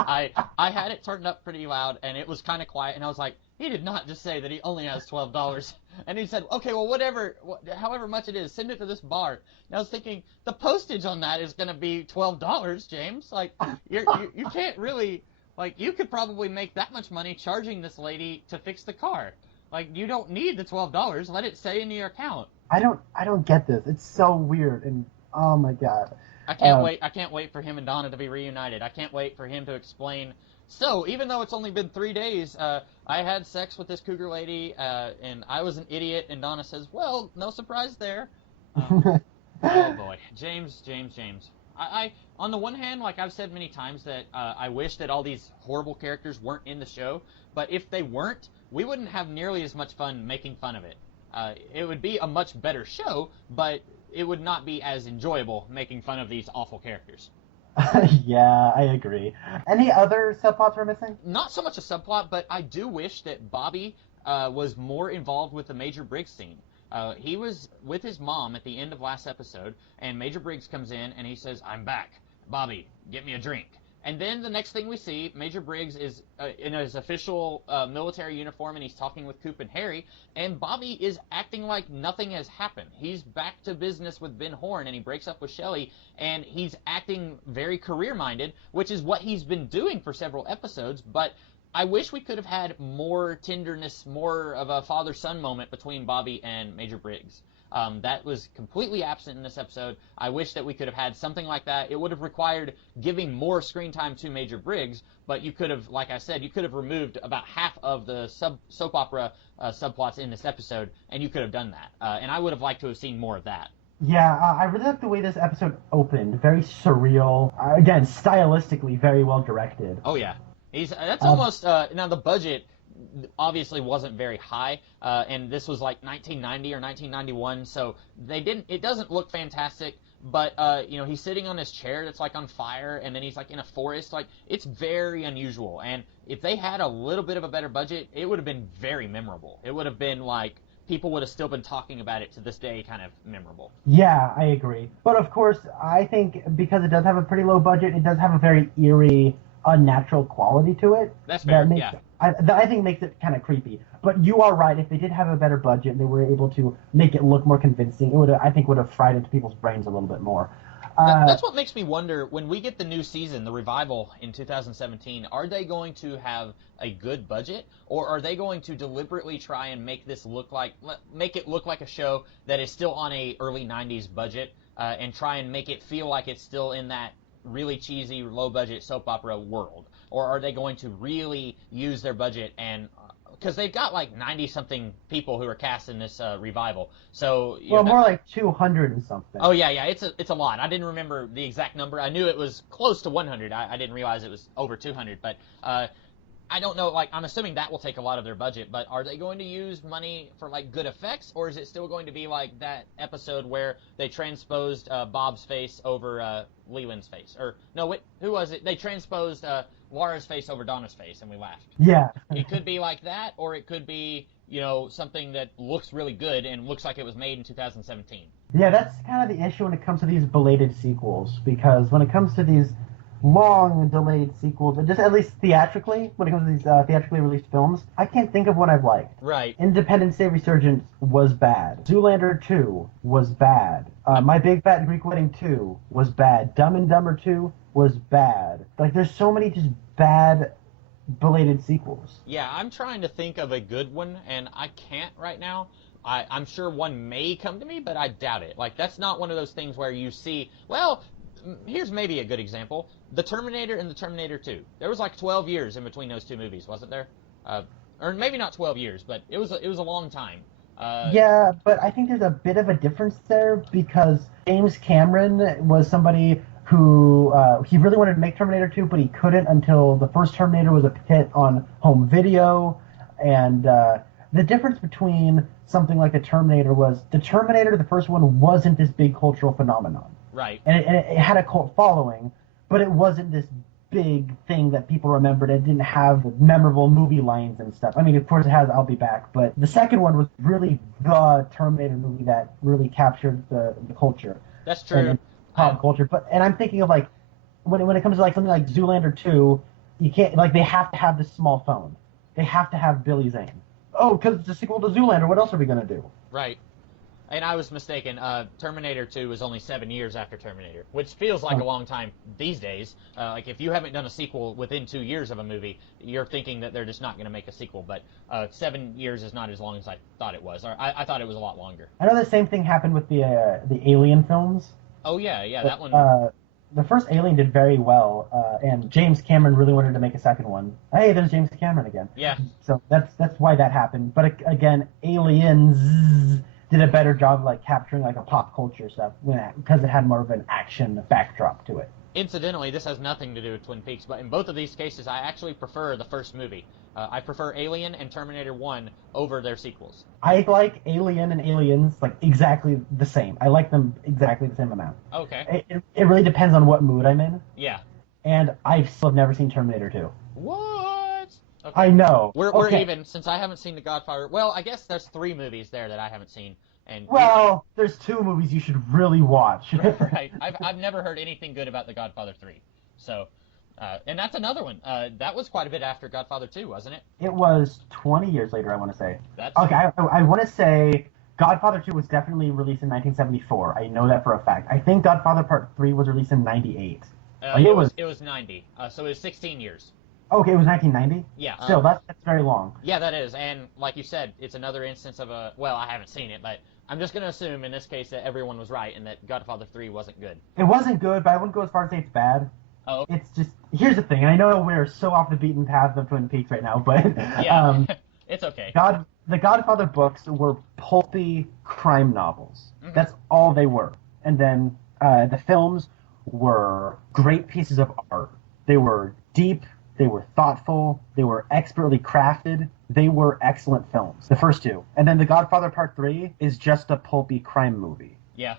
I had it turned up pretty loud, and it was kind of quiet, and I was like, he did not just say that he only has $12. And he said, okay, well, however much it is, send it to this bar. And I was thinking, the postage on that is going to be $12, James. Like, you can't really, like, you could probably make that much money charging this lady to fix the car. Like, you don't need the $12. Let it say in your account. I don't get this. It's so weird, and oh my god. I can't wait for him and Donna to be reunited. I can't wait for him to explain. So, even though it's only been 3 days, I had sex with this cougar lady, and I was an idiot, and Donna says, well, no surprise there. Oh boy. James. I on the one hand, like I've said many times, that I wish that all these horrible characters weren't in the show, but if they weren't, we wouldn't have nearly as much fun making fun of it. It would be a much better show, but it would not be as enjoyable making fun of these awful characters. Yeah, I agree. Any other subplots we're missing? Not so much a subplot, but I do wish that Bobby was more involved with the Major Briggs scene. He was with his mom at the end of last episode, and Major Briggs comes in and he says, I'm back. Bobby, get me a drink. And then the next thing we see, Major Briggs is in his official military uniform, and he's talking with Coop and Harry, and Bobby is acting like nothing has happened. He's back to business with Ben Horne, and he breaks up with Shelley, and he's acting very career-minded, which is what he's been doing for several episodes, but I wish we could have had more tenderness, more of a father-son moment between Bobby and Major Briggs. That was completely absent in this episode. I wish that we could have had something like that. It would have required giving more screen time to Major Briggs, but you could have, like I said, you could have removed about half of the soap opera subplots in this episode, and you could have done that. And I would have liked to have seen more of that. Yeah, I really like the way this episode opened. Very surreal. Again, stylistically, very well directed. Oh, yeah. That's almost, now the budget obviously wasn't very high, and this was like 1990 or 1991, so it doesn't look fantastic, but he's sitting on this chair that's like on fire, and then he's like in a forest. Like, it's very unusual, and if they had a little bit of a better budget, it would have been very memorable. It would have been like, people would have still been talking about it to this day, kind of memorable. Yeah, I agree. But of course, I think because it does have a pretty low budget, it does have a very eerie, unnatural quality to it. That's fair, that yeah. I think makes it kind of creepy. But you are right. If they did have a better budget and they were able to make it look more convincing, it would have fried into people's brains a little bit more. That's what makes me wonder, when we get the new season, the revival in 2017, are they going to have a good budget, or are they going to deliberately try and make it look like a show that is still on a early 90s budget, and try and make it feel like it's still in that really cheesy, low-budget soap opera world? Or are they going to really use their budget and... Because they've got like 90-something people who are cast in this revival. So more like 200 and something. Oh, yeah, it's a lot. I didn't remember the exact number. I knew it was close to 100. I didn't realize it was over 200. But I don't know, like, I'm assuming that will take a lot of their budget, but are they going to use money for, like, good effects, or is it still going to be like that episode where they transposed Bob's face over Leland's face? Or, no, wait, who was it? They transposed Laura's face over Donna's face, and we laughed. Yeah. It could be like that, or it could be, something that looks really good and looks like it was made in 2017. Yeah, that's kind of the issue when it comes to these belated sequels, because when it comes to these long delayed sequels, just at least theatrically, when it comes to these theatrically released films, I can't think of one I've liked. Right. Independence Day Resurgence was bad. Zoolander 2 was bad. My Big Fat Greek Wedding 2 was bad. Dumb and Dumber 2 was bad. Like, there's so many just bad belated sequels. Yeah, I'm trying to think of a good one, and I can't right now. I'm sure one may come to me, but I doubt it. Like, that's not one of those things where you see, well, here's maybe a good example. The Terminator and the Terminator 2. There was like 12 years in between those two movies, wasn't there? Or maybe not 12 years, but it was a long time. Yeah, but I think there's a bit of a difference there because James Cameron was somebody who he really wanted to make Terminator 2, but he couldn't until the first Terminator was a hit on home video. And the difference between something like the Terminator was the Terminator, the first one, wasn't this big cultural phenomenon. Right. And it had a cult following, but it wasn't this big thing that people remembered. It didn't have memorable movie lines and stuff. I mean, of course it has I'll Be Back, but the second one was really the Terminator movie that really captured the culture. That's true. And pop culture. And I'm thinking of like, when it comes to like something like Zoolander 2, you can't, like, they have to have this small phone. They have to have Billy Zane. Oh, because it's a sequel to Zoolander, what else are we going to do? Right. And I was mistaken. Terminator 2 was only 7 years after Terminator, which feels like a long time these days. Like, if you haven't done a sequel within 2 years of a movie, you're thinking that they're just not going to make a sequel. But 7 years is not as long as I thought it was. Or I thought it was a lot longer. I know the same thing happened with the Alien films. Oh, yeah, that one. The first Alien did very well, and James Cameron really wanted to make a second one. Hey, there's James Cameron again. Yeah. So that's why that happened. But again, Aliens did a better job of like capturing like a pop culture stuff because it had more of an action backdrop to it. Incidentally, this has nothing to do with Twin Peaks, but in both of these cases, I actually prefer the first movie. I prefer Alien and Terminator 1 over their sequels. I like Alien and Aliens like exactly the same. I like them exactly the same amount. Okay. It really depends on what mood I'm in. Yeah. And I still have never seen Terminator 2. What? Okay. I know. We're even, since I haven't seen The Godfather. Well, I guess there's 3 movies there that I haven't seen. And well, there's 2 movies you should really watch. Right. I've never heard anything good about The Godfather 3. So, and that's another one. That was quite a bit after Godfather 2, wasn't it? It was 20 years later, I want to say. That's... Okay, I want to say Godfather 2 was definitely released in 1974. I know that for a fact. I think Godfather Part 3 was released in 98. It was 90. So it was 16 years. Okay, it was 1990? Yeah. Still, that's very long. Yeah, that is. And like you said, it's another instance of well, I haven't seen it, but I'm just going to assume in this case that everyone was right and that Godfather 3 wasn't good. It wasn't good, but I wouldn't go as far as say it's bad. Oh. It's just, here's the thing, and I know we're so off the beaten path of Twin Peaks right now, but yeah, it's okay. The Godfather books were pulpy crime novels. Mm-hmm. That's all they were. And then the films were great pieces of art. They were deep. They were thoughtful. They were expertly crafted. They were excellent films, the first 2. And then The Godfather Part 3 is just a pulpy crime movie. Yeah.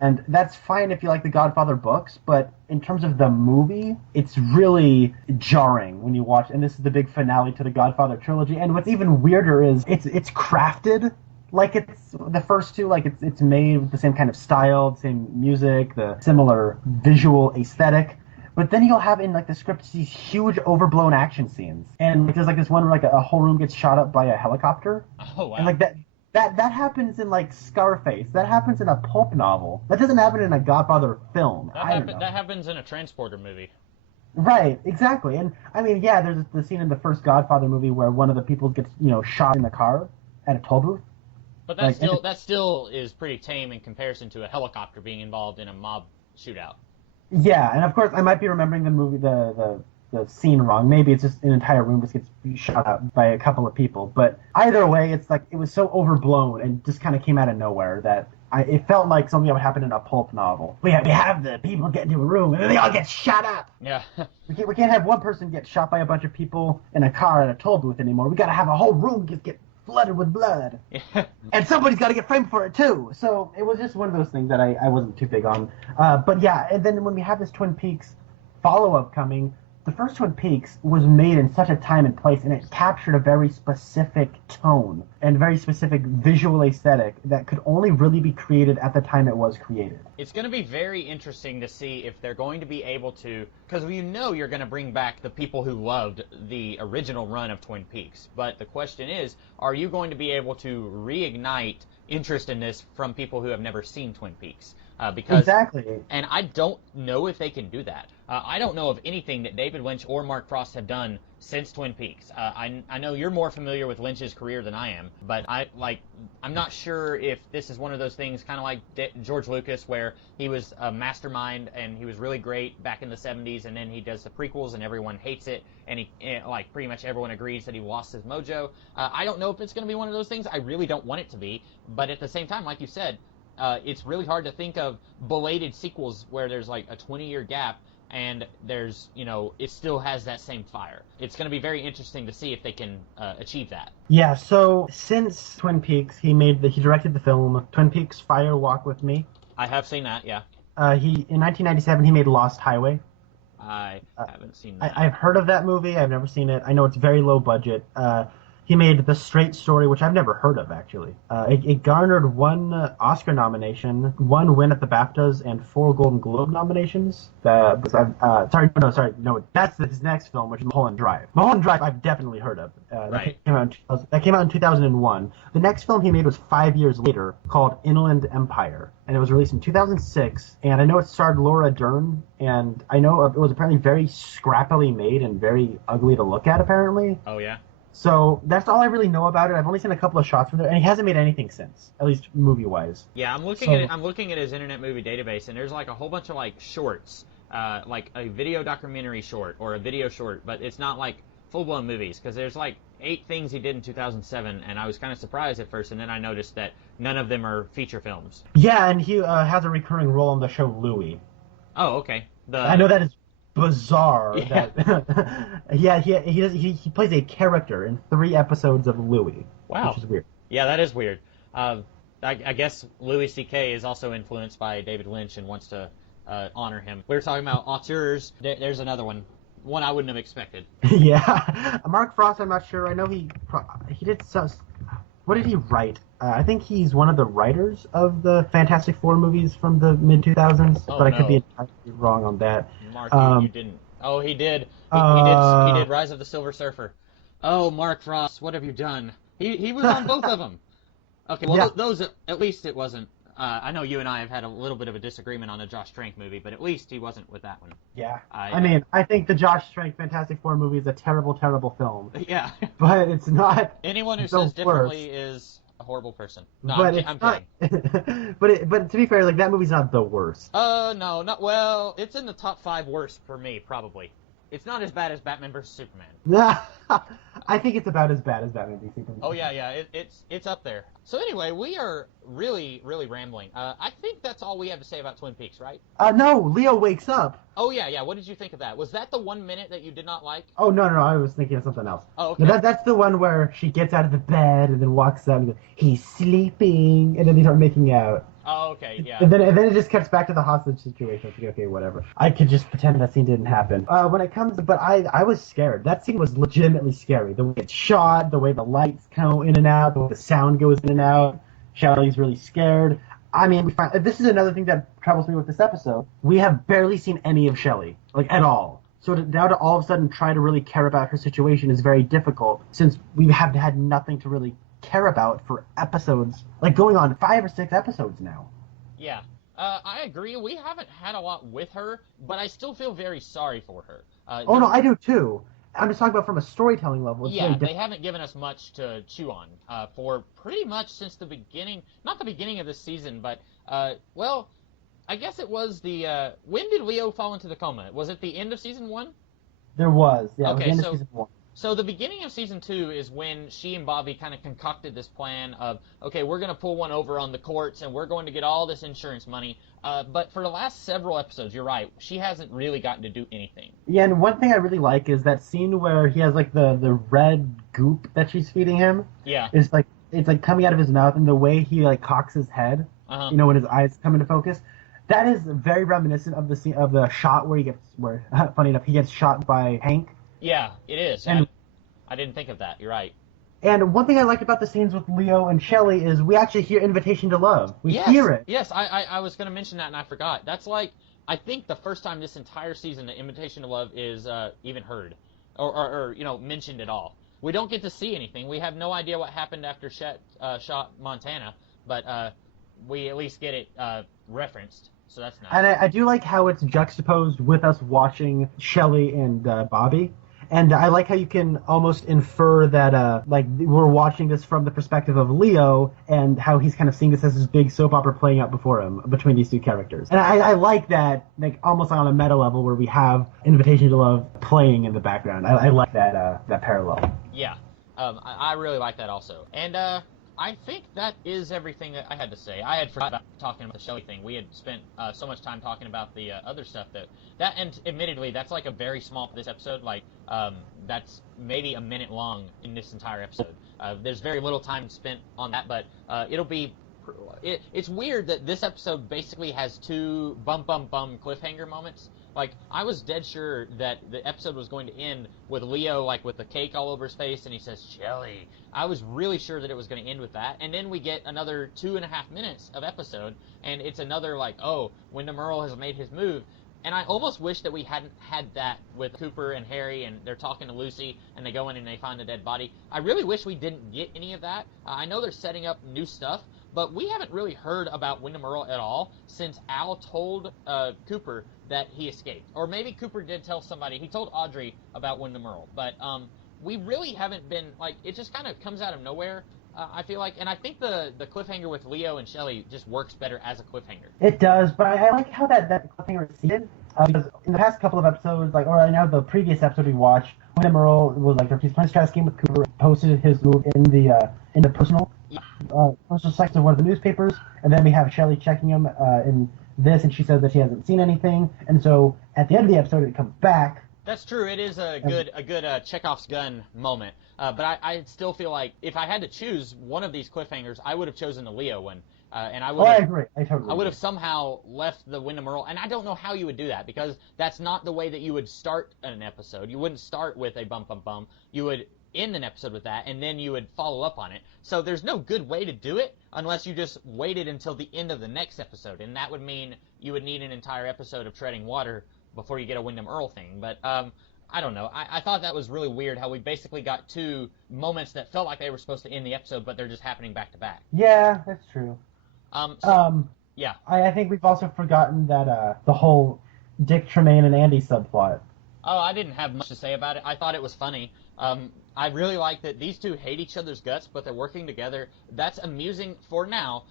And that's fine if you like the Godfather books, but in terms of the movie, it's really jarring when you watch, and this is the big finale to the Godfather trilogy. And what's even weirder is it's crafted like it's the first 2, like it's made with the same kind of style, the same music, the similar visual aesthetic. But then you'll have in like the script these huge overblown action scenes, and like, there's like this one where like a whole room gets shot up by a helicopter. Oh wow! And like that happens in like Scarface. That happens in a pulp novel. That doesn't happen in a Godfather film. That happens in a Transporter movie. Right, exactly. And I mean, yeah, there's the scene in the first Godfather movie where one of the people gets shot in the car at a toll booth. But that still is pretty tame in comparison to a helicopter being involved in a mob shootout. Yeah, and of course I might be remembering the movie, the scene wrong. Maybe it's just an entire room just gets shot out by a couple of people. But either way, it's like it was so overblown and just kind of came out of nowhere that it felt like something that would happen in a pulp novel. We have the people get into a room and then they all get shot up. Yeah. we can't have one person get shot by a bunch of people in a car at a toll booth anymore. We got to have a whole room get flooded with blood. Yeah. And somebody's got to get framed for it, too. So it was just one of those things that I wasn't too big on. But yeah, and then when we have this Twin Peaks follow-up coming, the first Twin Peaks was made in such a time and place, and it captured a very specific tone and very specific visual aesthetic that could only really be created at the time it was created. It's going to be very interesting to see if they're going to be able to, because you know you're going to bring back the people who loved the original run of Twin Peaks. But the question is, are you going to be able to reignite interest in this from people who have never seen Twin Peaks? Because Exactly. And I don't know if they can do that. I don't know of anything that David Lynch or Mark Frost have done since Twin Peaks. I know you're more familiar with Lynch's career than I am, but I'm not sure if this is one of those things, kind of like George Lucas, where he was a mastermind and he was really great back in the 70s, and then he does the prequels and everyone hates it, and pretty much everyone agrees that he lost his mojo. I don't know if it's going to be one of those things. I really don't want it to be, but at the same time, like you said, it's really hard to think of belated sequels where there's like a 20-year gap and there's, it still has that same fire. It's going to be very interesting to see if they can achieve that. Yeah, so since Twin Peaks, he directed the film Twin Peaks Fire Walk with Me. I have seen that, yeah. In 1997, he made Lost Highway. I haven't seen that. I've heard of that movie. I've never seen it. I know it's very low budget. He made The Straight Story, which I've never heard of, actually. It garnered 1 Oscar nomination, 1 win at the BAFTAs, and 4 Golden Globe nominations. That's his next film, which is Mulholland Drive. Mulholland Drive, I've definitely heard of. Right. That came out in 2001. The next film he made was 5 years later, called Inland Empire, and it was released in 2006. And I know it starred Laura Dern, and I know it was apparently very scrappily made and very ugly to look at, apparently. Oh, yeah? So that's all I really know about it. I've only seen a couple of shots from it, and he hasn't made anything since, at least movie-wise. Yeah, I'm looking at his Internet Movie Database, and there's like a whole bunch of like shorts, like a video documentary short or a video short, but it's not like full-blown movies, because there's like 8 things he did in 2007, and I was kind of surprised at first, and then I noticed that none of them are feature films. Yeah, and he has a recurring role on the show Louie. Oh, okay. I know that is bizarre. Yeah. He plays a character in 3 episodes of Louie. Wow. Which is weird. Yeah, that is weird. I guess Louis C.K. is also influenced by David Lynch and wants to honor him. We were talking about auteurs. There's another one I wouldn't have expected. Yeah. Mark Frost, I'm not sure. I know he did some... What did he write? I think he's one of the writers of the Fantastic Four movies from the mid-2000s, but I could be entirely wrong on that. Mark, you didn't. Oh, he did. He did Rise of the Silver Surfer. Oh, Mark Frost, what have you done? He was on both of them. Okay, well, yeah. Those, at least it wasn't... I know you and I have had a little bit of a disagreement on the Josh Trank movie, but at least he wasn't with that one. Yeah. I mean, I think the Josh Trank Fantastic Four movie is a terrible, terrible film. Yeah. But it's not... Anyone who says differently is a horrible person. No, but I'm kidding. But to be fair, like, that movie's not the worst. No, not... Well, it's in the top 5 worst for me, probably. It's not as bad as Batman vs. Superman. I think it's about as bad as Batman v Superman. Oh, yeah, it's up there. So anyway, we are really, really rambling. I think that's all we have to say about Twin Peaks, right? No, Leo wakes up. Oh, yeah, what did you think of that? Was that the 1 minute that you did not like? Oh, no, I was thinking of something else. Oh, okay. No, that's the one where she gets out of the bed and then walks out and goes, he's sleeping, and then they start making out. Oh, okay, yeah. And then it just cuts back to the hostage situation. It's like, okay, whatever. I could just pretend that scene didn't happen. But I was scared. That scene was legitimately scary. The way it's shot, the way the lights go in and out, the way the sound goes in and out. Shelley's really scared. I mean, this is another thing that troubles me with this episode. We have barely seen any of Shelley, like, at all. So now to all of a sudden try to really care about her situation is very difficult, since we have had nothing to really care about for episodes, like going on 5 or 6 episodes now. Yeah, I agree. We haven't had a lot with her, but I still feel very sorry for her. No, I do too. I'm just talking about from a storytelling level. Yeah, they haven't given us much to chew on for pretty much since the beginning, not the beginning of the season, but, well, I guess it was the, when did Leo fall into the coma? Was it the end of season 1? There was, yeah, okay, it was the end of season 1. So the beginning of season 2 is when she and Bobby kind of concocted this plan of, okay, we're going to pull one over on the courts and we're going to get all this insurance money. But for the last several episodes, you're right, she hasn't really gotten to do anything. Yeah, and one thing I really like is that scene where he has like the red goop that she's feeding him. Yeah. It's like coming out of his mouth, and the way he like cocks his head, Uh-huh. when his eyes come into focus. That is very reminiscent of the scene of the shot where funny enough, he gets shot by Hank. Yeah, it is. And I didn't think of that. You're right. and one thing I like about the scenes with Leo and Shelley is we actually hear Invitation to Love. We hear it. Yes, I was going to mention that and I forgot. That's like, I think the first time this entire season the Invitation to Love is even heard or mentioned at all. We don't get to see anything. We have no idea what happened after shot Montana, but we at least get it referenced. So that's nice. And I do like how it's juxtaposed with us watching Shelley and Bobby. And I like how you can almost infer that, like, we're watching this from the perspective of Leo and how he's kind of seeing this as this big soap opera playing out before him between these two characters. And I like that, like, almost on a meta level where we have Invitation to Love playing in the background. I like that parallel. Yeah, I really like that also. And I think that is everything that I had to say. I had forgotten about talking about the Shelley thing. We had spent so much time talking about the other stuff and admittedly, that's like a very small this episode. Like, that's maybe a minute long in this entire episode. There's very little time spent on that, but it'll be. It's weird that this episode basically has two bum cliffhanger moments. Like, I was dead sure that the episode was going to end with Leo, like, with the cake all over his face, and he says, Shelley. I was really sure that it was going to end with that. And then we get another 2.5 minutes of episode, and it's another, like, oh, Wyndham Earle has made his move. And I almost wish that we hadn't had that with Cooper and Harry, and they're talking to Lucy, and they go in and they find a dead body. I really wish we didn't get any of that. I know they're setting up new stuff, but we haven't really heard about Wyndham Earle at all since Al told Cooper that he escaped. Or maybe Cooper did tell somebody. He told Audrey about Wyndham Earle. But we really haven't been, like, it just kind of comes out of nowhere, I feel like. And I think the cliffhanger with Leo and Shelley just works better as a cliffhanger. It does, but I like how that cliffhanger is seated. Because in the past couple of episodes, like, or now the previous episode we watched, Wyndham Earle was like, he's playing chess game with Cooper, posted his move in the personal section of one of the newspapers, and then we have Shelley checking him in this, and she says that she hasn't seen anything, and so at the end of the episode it comes back. That's true. It is a good Chekhov's gun moment. But I still feel like if I had to choose one of these cliffhangers, I would have chosen the Leo one. And I would. I agree. I totally. I would have somehow left the Wyndham Earle, and I don't know how you would do that because that's not the way that you would start an episode. You wouldn't start with a bum. You would end an episode with that, and then you would follow up on it. So there's no good way to do it unless you just waited until the end of the next episode, and that would mean you would need an entire episode of treading water before you get a Wyndham Earle thing. But I don't know. I thought that was really weird how we basically got two moments that felt like they were supposed to end the episode, but they're just happening back to back. Yeah, that's true. Yeah. I think we've also forgotten that the whole Dick Tremaine and Andy subplot. Oh, I didn't have much to say about it. I thought it was funny. I really like that these two hate each other's guts, but they're working together. That's amusing for now.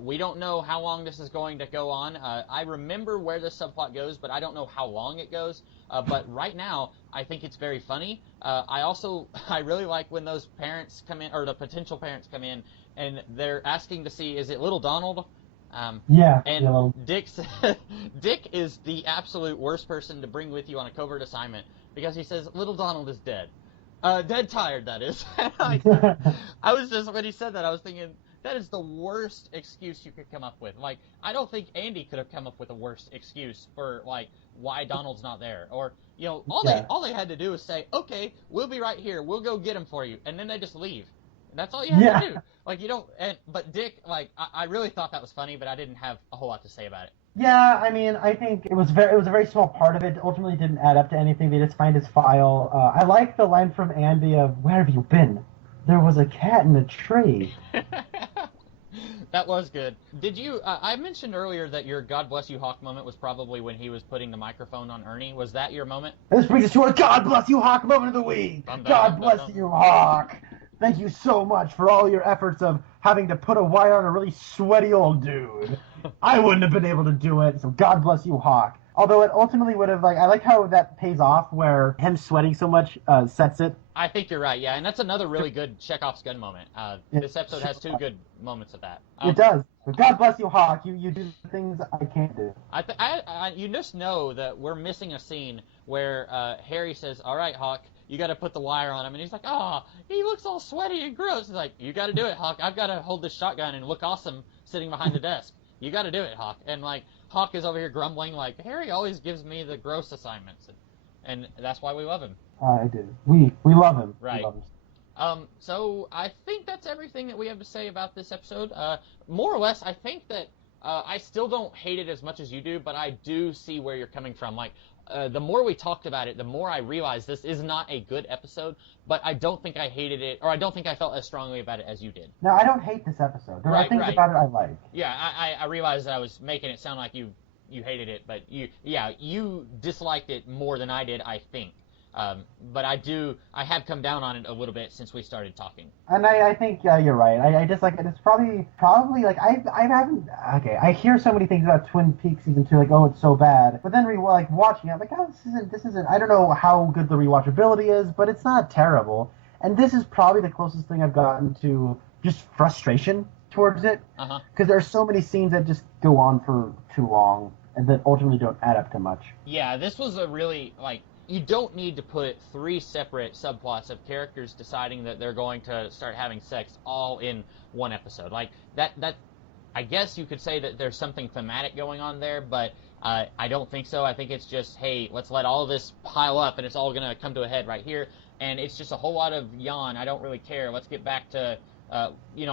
We don't know how long this is going to go on. I remember where the subplot goes, but I don't know how long it goes. But right now, I think it's very funny. I really like when those parents come in, or the potential parents come in, and they're asking to see, is it little Donald? Yeah. And yeah. Dick is the absolute worst person to bring with you on a covert assignment because he says, little Donald is dead. Dead tired, that is. I was just, when he said that, I was thinking, that is the worst excuse you could come up with. Like, I don't think Andy could have come up with a worse excuse for, like, why Donald's not there. Or, all they had to do was say, okay, we'll be right here. We'll go get him for you. And then they just leave. That's all you have to do. Like, you don't, but Dick, like, I really thought that was funny, but I didn't have a whole lot to say about it. Yeah, I mean, I think it was a very small part of it. It ultimately didn't add up to anything. They just find his file. I like the line from Andy of, where have you been? There was a cat in a tree. That was good. Did you, I mentioned earlier that your God Bless You Hawk moment was probably when he was putting the microphone on Ernie. Was that your moment? This brings us to our God Bless You Hawk moment of the week. God bless you, Hawk. Thank you so much for all your efforts of having to put a wire on a really sweaty old dude. I wouldn't have been able to do it, so God bless you, Hawk. Although it ultimately would have, I like how that pays off, where him sweating so much sets it. I think you're right, yeah, and that's another really good Chekhov's gun moment. This episode has two good moments of that. It does. But God bless you, Hawk. You do things I can't do. You just know that we're missing a scene where Harry says, all right, Hawk, you got to put the wire on him. And he's like, oh, he looks all sweaty and gross. He's like, you got to do it, Hawk. I've got to hold this shotgun and look awesome sitting behind the desk. You got to do it, Hawk. And like Hawk is over here grumbling, like Harry always gives me the gross assignments, and that's why we love him. I do. We love him. Right. We love him. So I think that's everything that we have to say about this episode. More or less, I think that I still don't hate it as much as you do, but I do see where you're coming from. Like, the more we talked about it, the more I realized this is not a good episode, but I don't think I hated it, or I don't think I felt as strongly about it as you did. No, I don't hate this episode. There are things about it I like. Yeah, I realized that I was making it sound like you hated it, but you disliked it more than I did, I think. But I have come down on it a little bit since we started talking. And I think you're right. I just like it. It's probably like I haven't. Okay, I hear so many things about Twin Peaks season 2, like, oh, it's so bad. But then like watching it, I'm like, oh, this isn't. I don't know how good the rewatchability is, but it's not terrible. And this is probably the closest thing I've gotten to just frustration towards it, because there are so many scenes that just go on for too long and that ultimately don't add up to much. Yeah, this was a really like. You don't need to put 3 separate subplots of characters deciding that they're going to start having sex all in one episode. Like, that I guess you could say that there's something thematic going on there, but I don't think so. I think it's just, hey, let's let all of this pile up, and it's all going to come to a head right here. And it's just a whole lot of yawn. I don't really care. Let's get back to, I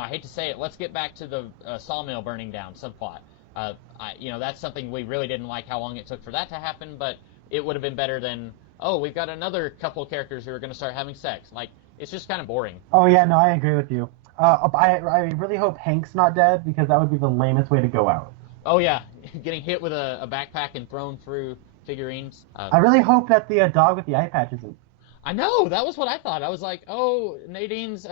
hate to say it, let's get back to the sawmill burning down subplot. That's something we really didn't like how long it took for that to happen, but it would have been better than, oh, we've got another couple of characters who are going to start having sex. Like, it's just kind of boring. Oh, yeah, no, I agree with you. I really hope Hank's not dead, because that would be the lamest way to go out. Oh, yeah, getting hit with a backpack and thrown through figurines. I really hope that the dog with the eye patch isn't. I know, that was what I thought. I was like, oh, Nadine's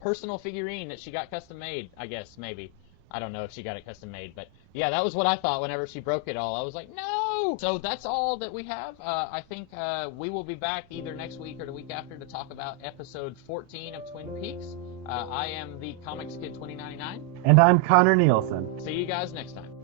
personal figurine that she got custom made, I guess, maybe. I don't know if she got it custom made, but yeah, that was what I thought whenever she broke it all. I was like, no! So that's all that we have. I think we will be back either next week or the week after to talk about episode 14 of Twin Peaks. I am the Comics Kid 2099. And I'm Connor Nielsen. See you guys next time.